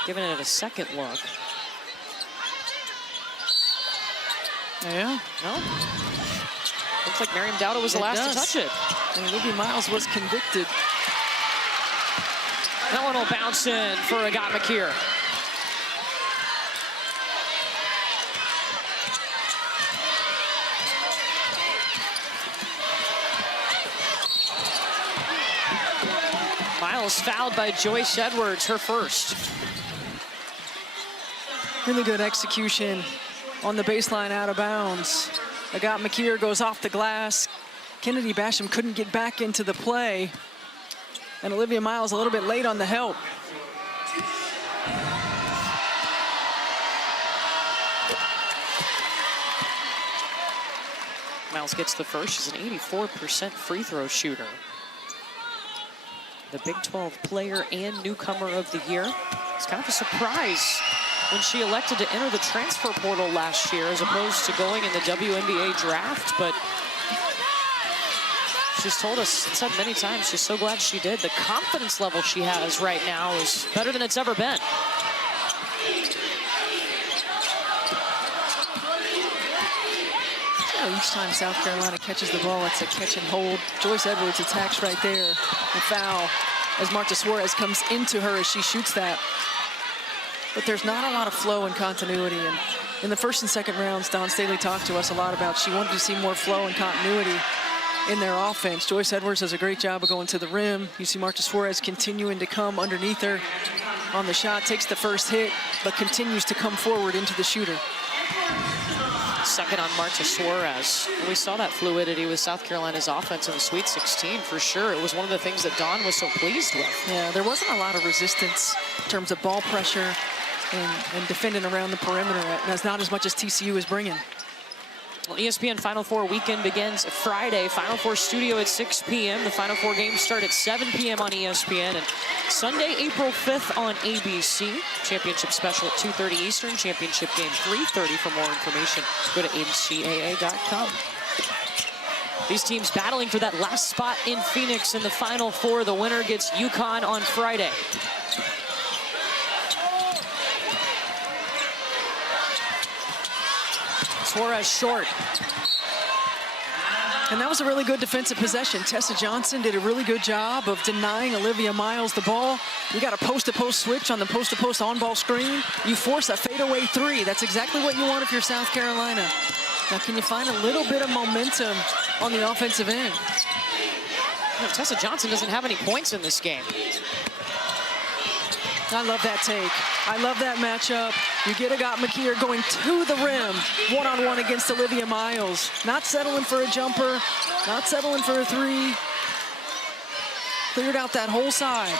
given it a second look. Yeah. No? Looks like Miriam Dowda was the last to touch it. And Olivia Miles was convicted. That one will bounce in for Agat McKeer. Miles fouled by Joyce Edwards, her first. Really good execution on the baseline out of bounds. Agat McKeer goes off the glass. Kennedy Basham couldn't get back into the play. And Olivia Miles a little bit late on the help. Miles gets the first. She's an 84% free throw shooter. The Big 12 player and newcomer of the year. It's kind of a surprise when she elected to enter the transfer portal last year as opposed to going in the WNBA draft, but she's told us, said many times, she's so glad she did. The confidence level she has right now is better than it's ever been. Each time South Carolina catches the ball, it's a catch and hold. Joyce Edwards attacks right there. The foul as Marta Suarez comes into her as she shoots that. But there's not a lot of flow and continuity. And in the first and second rounds, Dawn Staley talked to us a lot about she wanted to see more flow and continuity in their offense. Joyce Edwards does a great job of going to the rim. You see Marta Suarez continuing to come underneath her on the shot, takes the first hit, but continues to come forward into the shooter. Second on Marta Suarez. And we saw that fluidity with South Carolina's offense in the Sweet 16 for sure. It was one of the things that Dawn was so pleased with. Yeah, there wasn't a lot of resistance in terms of ball pressure and defending around the perimeter. That's not as much as TCU is bringing. Well, ESPN Final Four weekend begins Friday. Final Four studio at 6 p.m. The Final Four games start at 7 p.m. on ESPN. And Sunday, April 5th on ABC. Championship special at 2:30 Eastern. Championship game 3:30. For more information, go to ncaa.com. These teams battling for that last spot in Phoenix in the Final Four. The winner gets UConn on Friday. Suarez short. And that was a really good defensive possession. Tessa Johnson did a really good job of denying Olivia Miles the ball. You got a post-to-post switch on the post-to-post on-ball screen. You force a fadeaway three. That's exactly what you want if you're South Carolina. Now, can you find a little bit of momentum on the offensive end? You know, Tessa Johnson doesn't have any points in this game. I love that take. I love that matchup. You get Agat McKeer going to the rim, one-on-one against Olivia Miles. Not settling for a jumper, not settling for a three. Cleared out that whole side.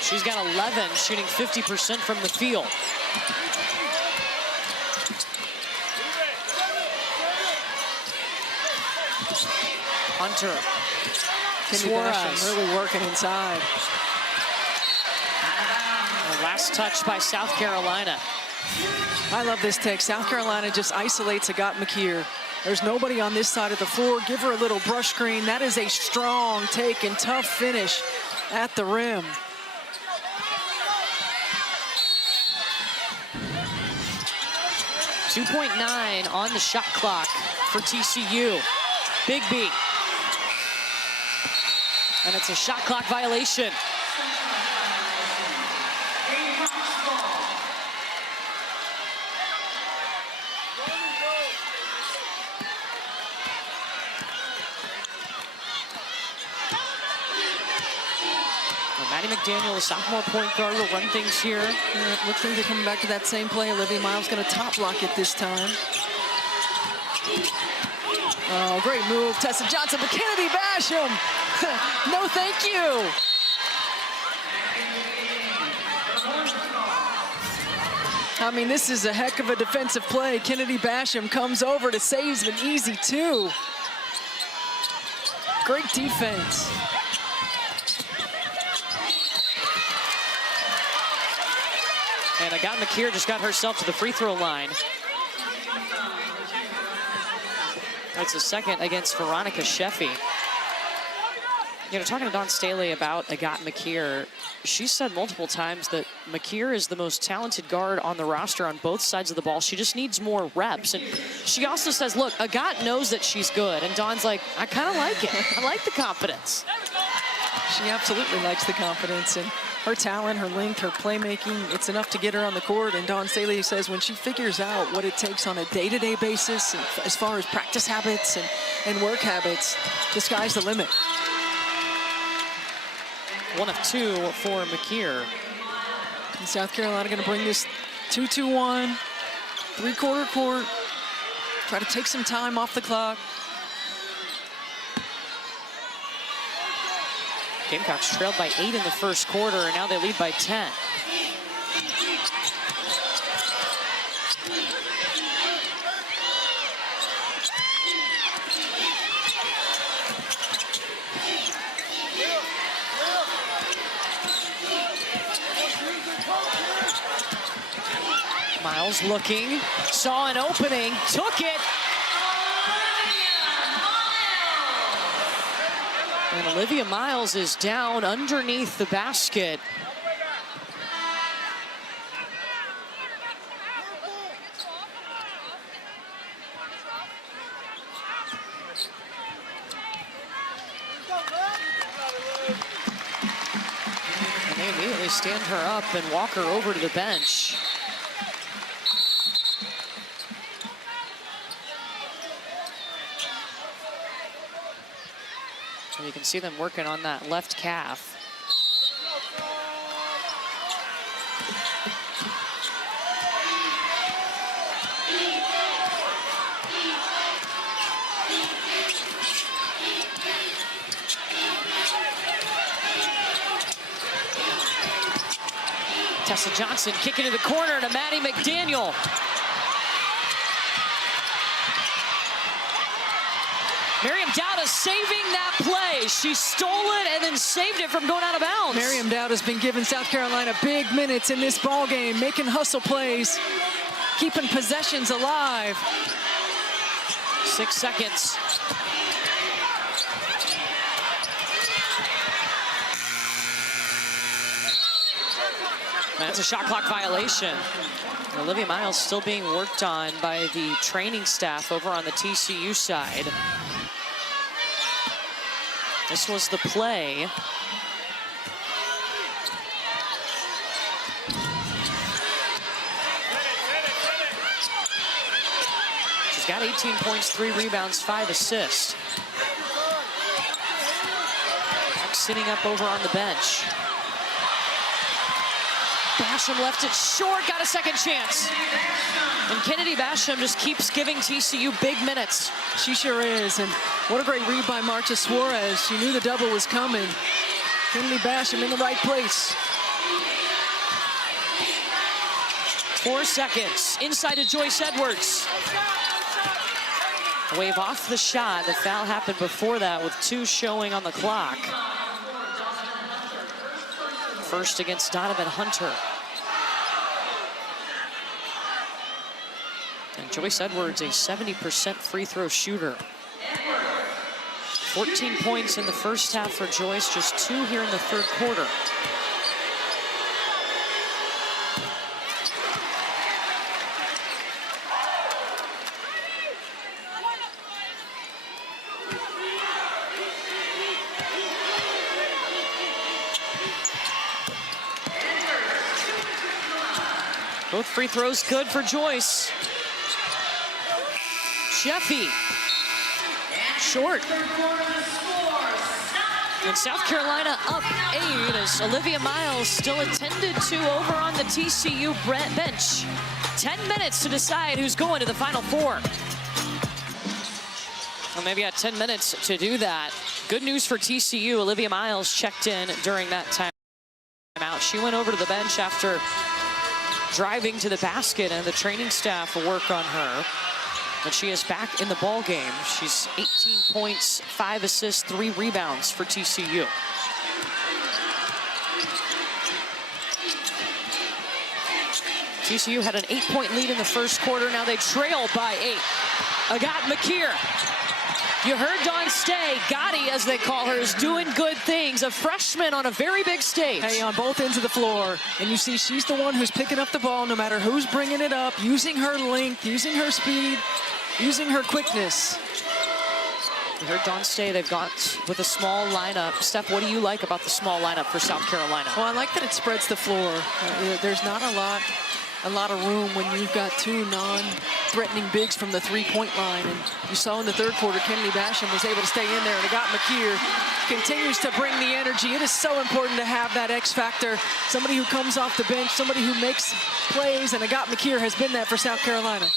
She's got 11, shooting 50% from the field. Hunter. Suarez really working inside. Last touch by South Carolina. I love this take. South Carolina just isolates Agat McKeer. There's nobody on this side of the floor. Give her a little brush screen. That is a strong take and tough finish at the rim. .9 on the shot clock for TCU. Bigby. And it's a shot clock violation. Maddie McDaniel, the sophomore point guard, will run things here. Looks like they're coming back to that same play. Olivia Miles going to top block it this time. Oh, great move, Tessa Johnson, but Kennedy Basham. No, thank you. I mean, this is a heck of a defensive play. Kennedy Basham comes over to save an easy two. Great defense. And Agat McKeer just got herself to the free throw line. That's a second against Veronica Sheffy. You know, talking to Dawn Staley about Agat McKeer, she said multiple times that McKeer is the most talented guard on the roster on both sides of the ball. She just needs more reps. And she also says, look, Agat knows that she's good. And Dawn's like, I kind of like it. I like the confidence. She absolutely likes the confidence. And her talent, her length, her playmaking, it's enough to get her on the court. And Dawn Staley says when she figures out what it takes on a day-to-day basis, as far as practice habits and work habits, the sky's the limit. 1 of 2 for McKeer. And South Carolina going to bring this 2-2-1, three-quarter court, try to take some time off the clock. Gamecocks trailed by 8 in the first quarter, and now they lead by 10. Miles looking, saw an opening, took it. And Olivia Miles is down underneath the basket. And they immediately stand her up and walk her over to the bench. And you can see them working on that left calf. Tessa Johnson kicking to the corner to Maddie McDaniel. Dowda saving that play. She stole it and then saved it from going out of bounds. Miriam Dowda's been giving South Carolina big minutes in this ball game, making hustle plays, keeping possessions alive. 6 seconds. That's a shot clock violation. Olivia Miles still being worked on by the training staff over on the TCU side. This was the play. She's got 18 points, 3 rebounds, 5 assists. Back sitting up over on the bench. Basham left it short, got a second chance. And Kennedy Basham just keeps giving TCU big minutes. She sure is, and what a great read by Marcia Suarez. She knew the double was coming. Kennedy Basham in the right place. 4 seconds, inside to Joyce Edwards. Wave off the shot. The foul happened before that with 2 showing on the clock. First against Donovan Hunter. And Joyce Edwards, a 70% free throw shooter. 14 points in the first half for Joyce, just 2 here in the third quarter. Both free throws good for Joyce. Sheffy, short. And South Carolina up 8 as Olivia Miles still attended to over on the TCU bench. 10 minutes to decide who's going to the Final Four. Well, maybe got 10 minutes to do that. Good news for TCU. Olivia Miles checked in during that timeout. She went over to the bench after driving to the basket, and the training staff will work on her. But she is back in the ball game. She's 18 points, 5 assists, 3 rebounds for TCU. TCU had an 8-point lead in the first quarter. Now they trail by 8. Agat McKeer. You heard Dawn Stay. Gotti, as they call her, is doing good things. A freshman on a very big stage. Hey, on both ends of the floor. And you see she's the one who's picking up the ball no matter who's bringing it up, using her length, using her speed, using her quickness. You heard Dawn Stay. They've got with a small lineup. Steph, what do you like about the small lineup for South Carolina? Well, I like that it spreads the floor. There's not a lot of room when you've got 2 non-threatening bigs from the 3-point line. And you saw in the third quarter, Kennedy Basham was able to stay in there, and Agat McKeer continues to bring the energy. It is so important to have that X factor, somebody who comes off the bench, somebody who makes plays, and Agat McKeer has been that for South Carolina.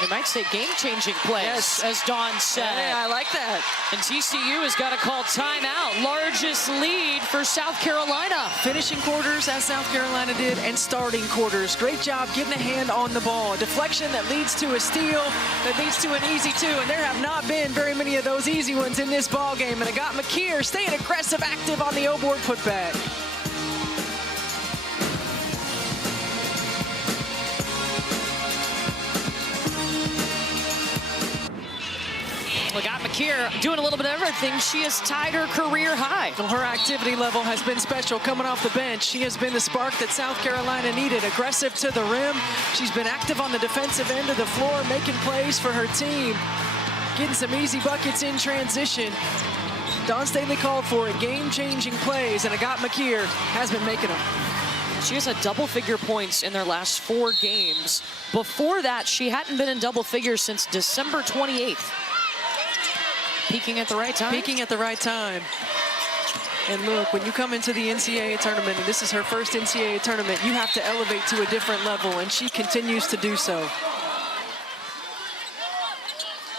They might say game-changing plays, yes, as Dawn said. Yeah, I like that. And TCU has got to call timeout. Largest lead for South Carolina. Finishing quarters, as South Carolina did, and starting quarters. Great job getting a hand on the ball. A deflection that leads to a steal, that leads to an easy 2, and there have not been very many of those easy ones in this ball game. And Agat McKeer staying aggressive, active on the O-board putback. Agat McKeer doing a little bit of everything. She has tied her career high. Well, her activity level has been special coming off the bench. She has been the spark that South Carolina needed. Aggressive to the rim. She's been active on the defensive end of the floor, making plays for her team. Getting some easy buckets in transition. Dawn Staley called for it. Game-changing plays, and Agat McKeer has been making them. She has a double-figure points in their last 4 games. Before that, she hadn't been in double figures since December 28th. Peaking at the right time? Peaking at the right time. And look, when you come into the NCAA tournament, and this is her first NCAA tournament, you have to elevate to a different level, and she continues to do so.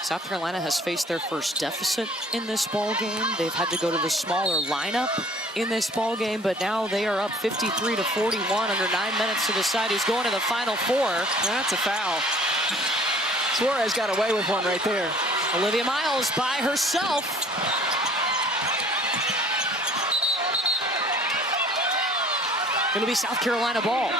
South Carolina has faced their first deficit in this ball game. They've had to go to the smaller lineup in this ball game, but now they are up 53-41 under 9 minutes to decide who's going to the Final Four. That's a foul. Suarez got away with one right there. Olivia Miles by herself. It'll be South Carolina ball.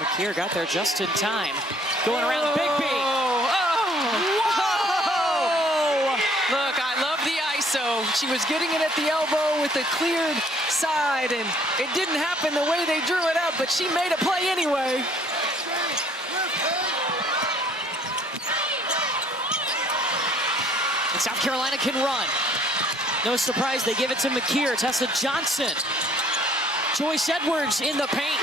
McKeer got there just in time. Going around Bigby. Whoa! Look, I love the ISO. She was getting it at the elbow with the cleared side, and it didn't happen the way they drew it up, but she made a play anyway. And South Carolina can run. No surprise, they give it to McKeer. Tessa Johnson. Joyce Edwards in the paint.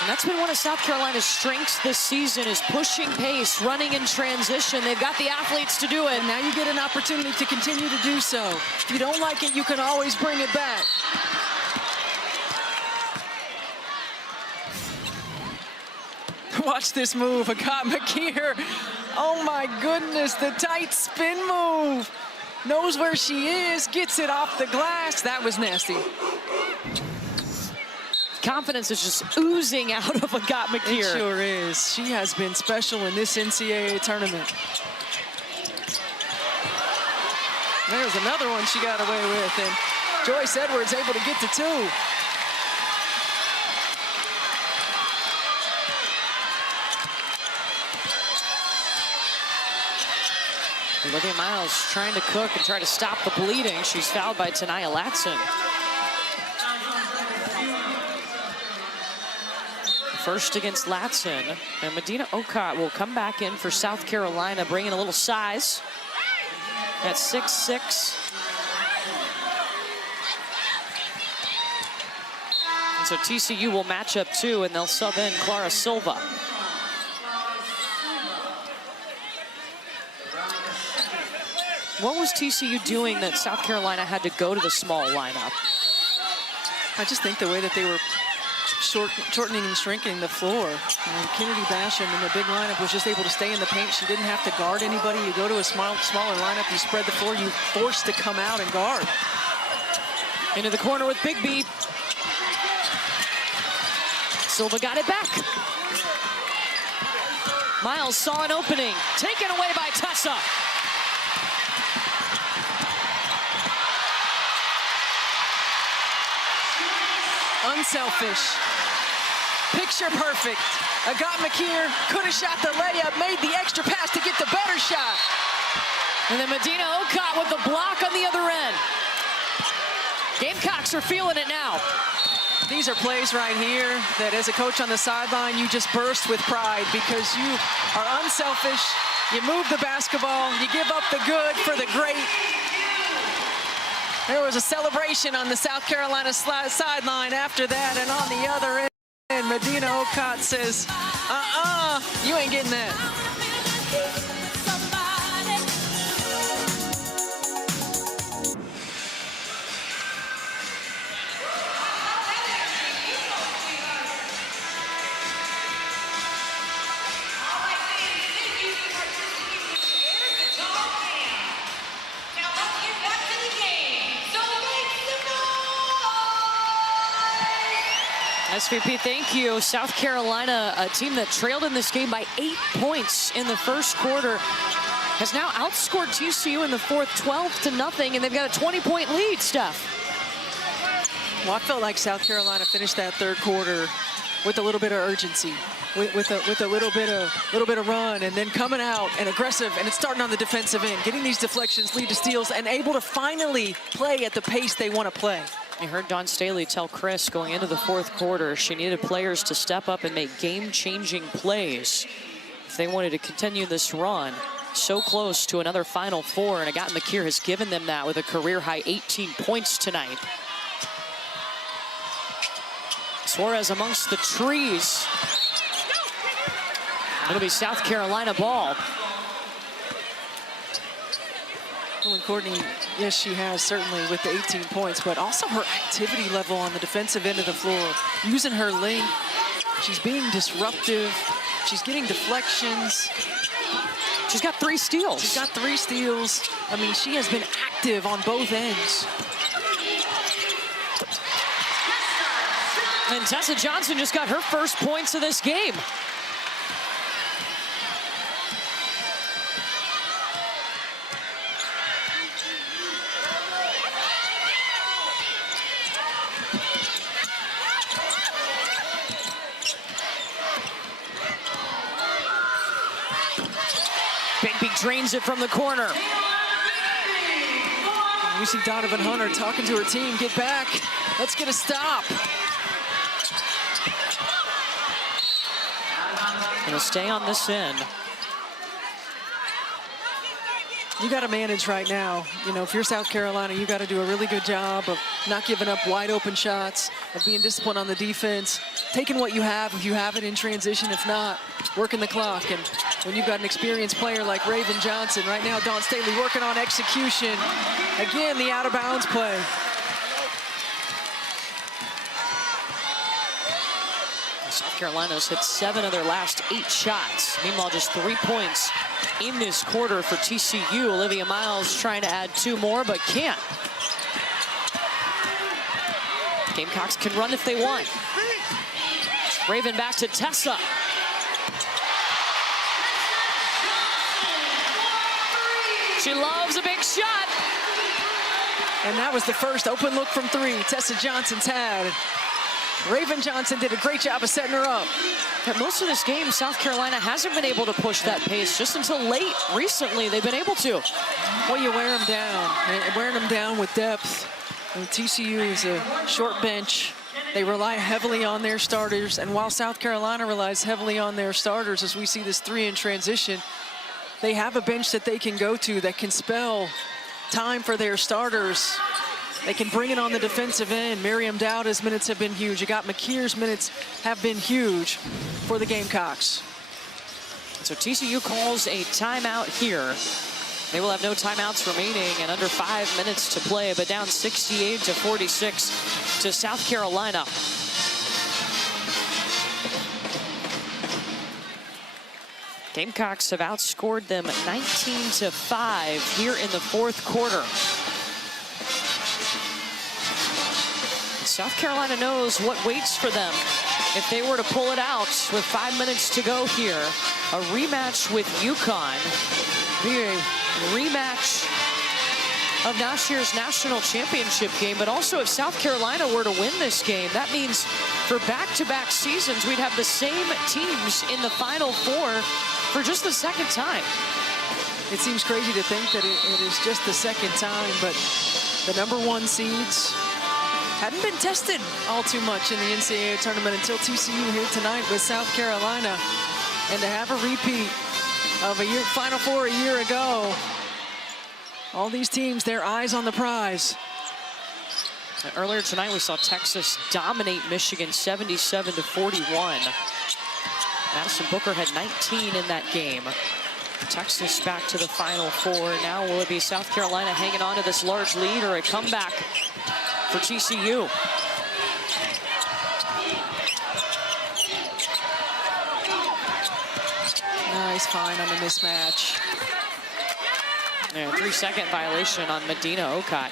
And that's been one of South Carolina's strengths this season, is pushing pace, running in transition. They've got the athletes to do it. And now you get an opportunity to continue to do so. If you don't like it, you can always bring it back. Watch this move, Agat McKeer. Oh my goodness, the tight spin move. Knows where she is, gets it off the glass. That was nasty. Confidence is just oozing out of Agat McKeer. It sure is. She has been special in this NCAA tournament. There's another one she got away with, and Joyce Edwards able to get to two. Olivia Miles trying to cook and try to stop the bleeding. She's fouled by Tanaya Latson. First against Latson, and Medina Okot will come back in for South Carolina, bringing a little size at 6'6". And so TCU will match up too, and they'll sub in Clara Silva. What was TCU doing that South Carolina had to go to the small lineup? I just think the way that they were shortening and shrinking the floor. And Kennedy Basham in the big lineup was just able to stay in the paint. She didn't have to guard anybody. You go to a smaller lineup, you spread the floor, you forced to come out and guard. Into the corner with Bigby. Silva got it back. Miles saw an opening, taken away by Tessa. Unselfish. Picture perfect. Agat McKeer could have shot the layup, made the extra pass to get the better shot. And then Medina Okot with the block on the other end. Gamecocks are feeling it now. These are plays right here that as a coach on the sideline, you just burst with pride because you are unselfish. You move the basketball, you give up the good for the great. There was a celebration on the South Carolina sideline after that, and on the other end, Medina Okot says, you ain't getting that. SVP, thank you. South Carolina, a team that trailed in this game by 8 points in the first quarter, has now outscored TCU in the fourth 12-0, and they've got a 20-point lead, Steph. Well, I felt like South Carolina finished that third quarter with a little bit of urgency, with a little bit of run, and then coming out and aggressive, and it's starting on the defensive end, getting these deflections, lead to steals, and able to finally play at the pace they want to play. I heard Dawn Staley tell Chris going into the fourth quarter she needed players to step up and make game-changing plays if they wanted to continue this run. So close to another Final Four, and Agat McKeer has given them that with a career-high 18 points tonight. Suarez amongst the trees. It'll be South Carolina ball. Well, and Courtney, yes, she has certainly with the 18 points, but also her activity level on the defensive end of the floor. Using her length, she's being disruptive. She's getting deflections. She's got 3 steals. She's got 3 steals. I mean, she has been active on both ends. And Tessa Johnson just got her first points of this game. Bigby drains it from the corner. You see Donovan Hunter talking to her team, get back, let's get a stop. Gonna stay on this end. You got to manage right now. You know, if you're South Carolina, you got to do a really good job of not giving up wide open shots, of being disciplined on the defense, taking what you have if you have it in transition. If not, working the clock. And when you've got an experienced player like Raven Johnson, right now Dawn Staley working on execution. Again, the out of bounds play. South Carolina's hit 7 of their last 8 shots. Meanwhile, just 3 points in this quarter for TCU. Olivia Miles trying to add 2 more, but can't. Gamecocks can run if they want. Raven back to Tessa. She loves a big shot. And that was the first open look from 3 Tessa Johnson's had. Raven Johnson did a great job of setting her up. But most of this game, South Carolina hasn't been able to push that pace. Just until late recently, they've been able to. Well, you wear them down. And wearing them down with depth. And TCU is a short bench. They rely heavily on their starters. And while South Carolina relies heavily on their starters, as we see this 3 in transition, they have a bench that they can go to that can spell time for their starters. They can bring it on the defensive end. Miriam Dowda's minutes have been huge. You got McKeer's minutes have been huge for the Gamecocks. So TCU calls a timeout here. They will have no timeouts remaining and under 5 minutes to play, but down 68-46 to South Carolina. Gamecocks have outscored them 19-5 here in the 4th quarter. South Carolina knows what waits for them if they were to pull it out with 5 minutes to go here. A rematch with UConn. Be a rematch of last year's national championship game, but also if South Carolina were to win this game, that means for back-to-back seasons, we'd have the same teams in the Final Four for just the 2nd time. It seems crazy to think that it is just the 2nd time, but the #1 seeds hadn't been tested all too much in the NCAA tournament until TCU here tonight with South Carolina. And to have a repeat of a Final Four a year ago, all these teams, their eyes on the prize. Earlier tonight, we saw Texas dominate Michigan 77-41. Madison Booker had 19 in that game. Texas back to the Final Four. Now will it be South Carolina hanging on to this large lead or a comeback for TCU? Nice find on the mismatch. Yeah, 3-second violation on Medina Okot.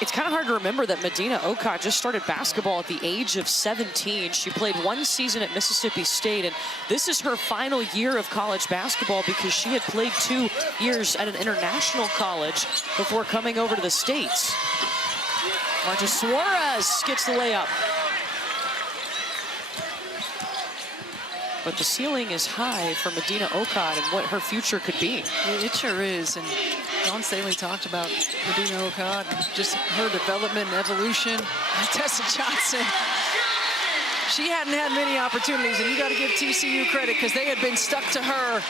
It's kind of hard to remember that Medina Okot just started basketball at the age of 17. She played 1 season at Mississippi State, and this is her final year of college basketball because she had played 2 years at an international college before coming over to the States. Marta Suarez gets the layup. But the ceiling is high for Medina Okot and what her future could be. It sure is, and Dawn Staley talked about Medina Okot, just her development and evolution. Tessa Johnson, she hadn't had many opportunities, and you got to give TCU credit because they had been stuck to her,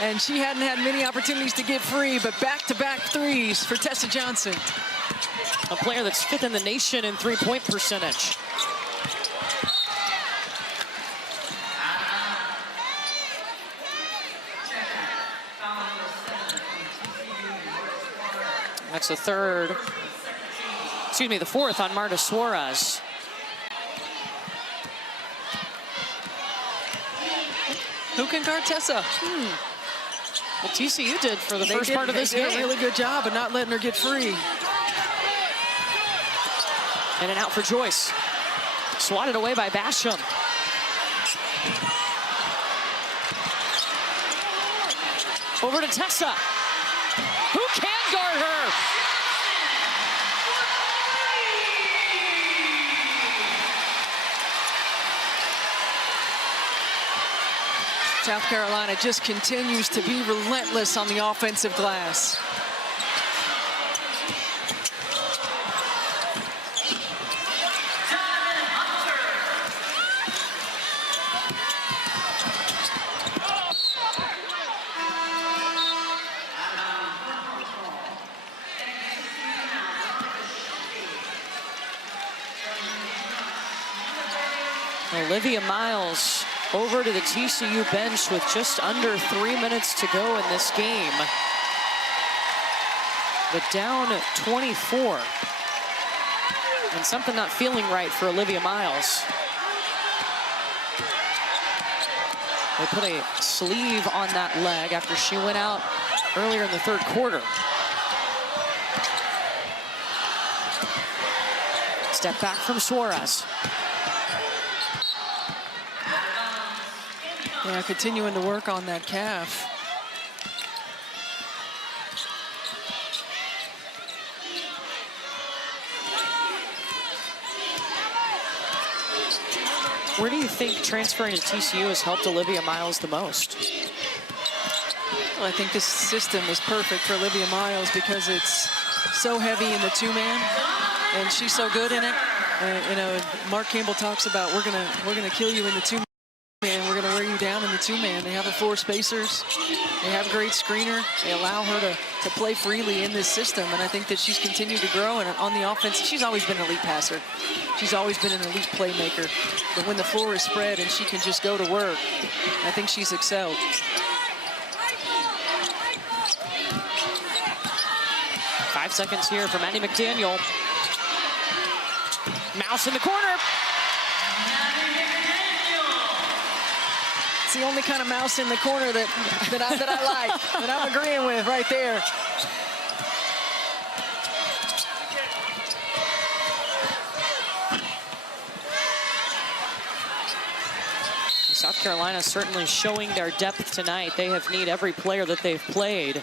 and she hadn't had many opportunities to get free, but back-to-back threes for Tessa Johnson. A player that's 5th in the nation in 3-point percentage. That's the fourth on Marta Suarez. Who can guard Tessa? Well, TCU did for the first part of this game. They did a really good job of not letting her get free. In and out for Joyce. Swatted away by Basham. Over to Tessa. Who can guard her? South Carolina just continues to be relentless on the offensive glass. Olivia Miles over to the TCU bench with just under 3 minutes to go in this game. But down 24. And something not feeling right for Olivia Miles. They put a sleeve on that leg after she went out earlier in the third quarter. Step back from Suarez. Yeah, continuing to work on that calf. Where do you think transferring to TCU has helped Olivia Miles the most? Well, I think this system is perfect for Olivia Miles because it's so heavy in the two-man, and she's so good in it. You know, Mark Campbell talks about we're gonna kill you in the two-man. And we're going to wear you down in the two-man. They have the four spacers. They have a great screener. They allow her to play freely in this system. And I think that she's continued to grow. And on the offense, she's always been an elite passer. She's always been an elite playmaker. But when the floor is spread and she can just go to work, I think she's excelled. Five seconds here for Maddie McDaniel. Mouse in the corner. It's the only kind of mouse in the corner that I like, that I'm agreeing with right there. South Carolina certainly showing their depth tonight. They have need every player that they've played,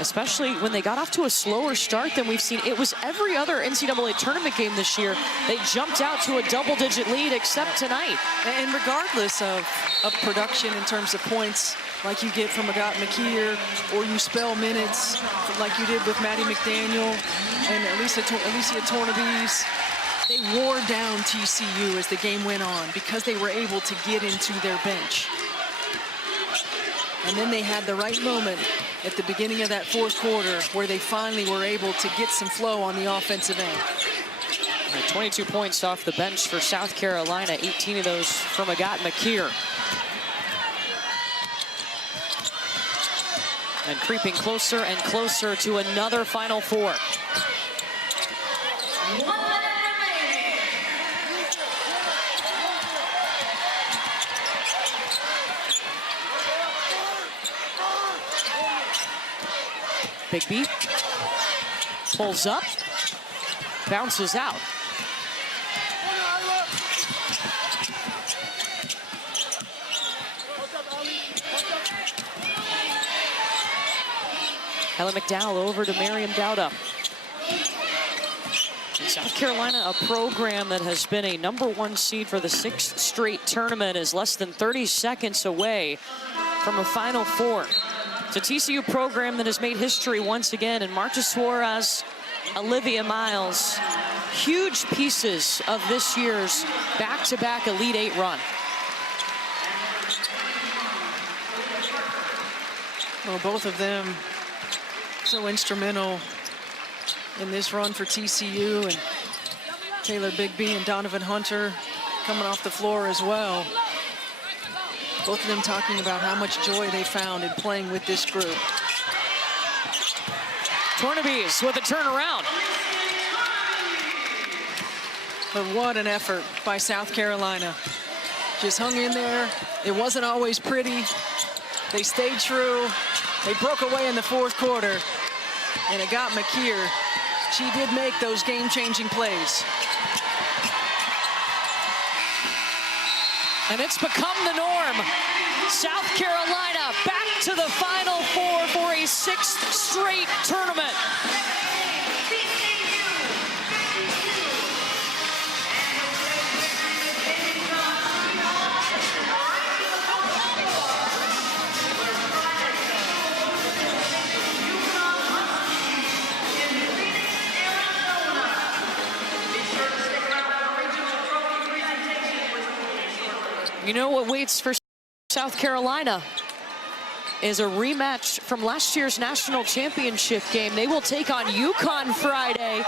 especially when they got off to a slower start than we've seen. It was every other NCAA tournament game this year. They jumped out to a double-digit lead except tonight. And regardless of production in terms of points, like you get from Agatha McKeer, or you spell minutes like you did with Maddie McDaniel and Alicia Tornabese, they wore down TCU as the game went on because they were able to get into their bench. And then they had the right moment at the beginning of that fourth quarter where they finally were able to get some flow on the offensive end. 22 points off the bench for South Carolina, 18 of those from Agatha McKeer. And creeping closer and closer to another Final Four. Big B pulls up, bounces out. Helen McDowell over to Miriam Dowda. South Carolina, a program that has been a #1 seed for the 6th straight tournament, is less than 30 seconds away from a Final Four. It's a TCU program that has made history once again, and Marta Suarez, Olivia Miles, huge pieces of this year's back-to-back Elite Eight run. Well, both of them so instrumental in this run for TCU, and Taylor Bigby and Donovan Hunter coming off the floor as well. Both of them talking about how much joy they found in playing with this group. Tornabees with a turnaround. But what an effort by South Carolina. Just hung in there. It wasn't always pretty. They stayed true. They broke away in the fourth quarter, and it got McKeer. She did make those game-changing plays. And it's become the norm. South Carolina back to the Final Four for a 6th straight tournament. You know what waits for South Carolina is a rematch from last year's national championship game. They will take on UConn Friday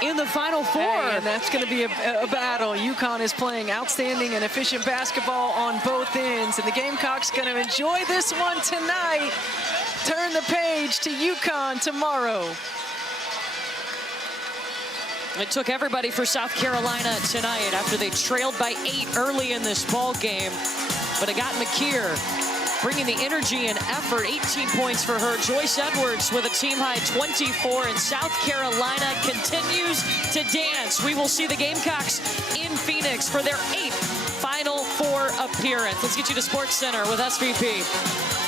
in the Final Four. Hey, and that's going to be a battle. UConn is playing outstanding and efficient basketball on both ends, and the Gamecocks going to enjoy this one tonight. Turn the page to UConn tomorrow. It took everybody for South Carolina tonight after they trailed by 8 early in this ball game. But it got McKeer bringing the energy and effort. 18 points for her. Joyce Edwards with a team-high 24. And South Carolina continues to dance. We will see the Gamecocks in Phoenix for their 8th Final Four appearance. Let's get you to SportsCenter with SVP.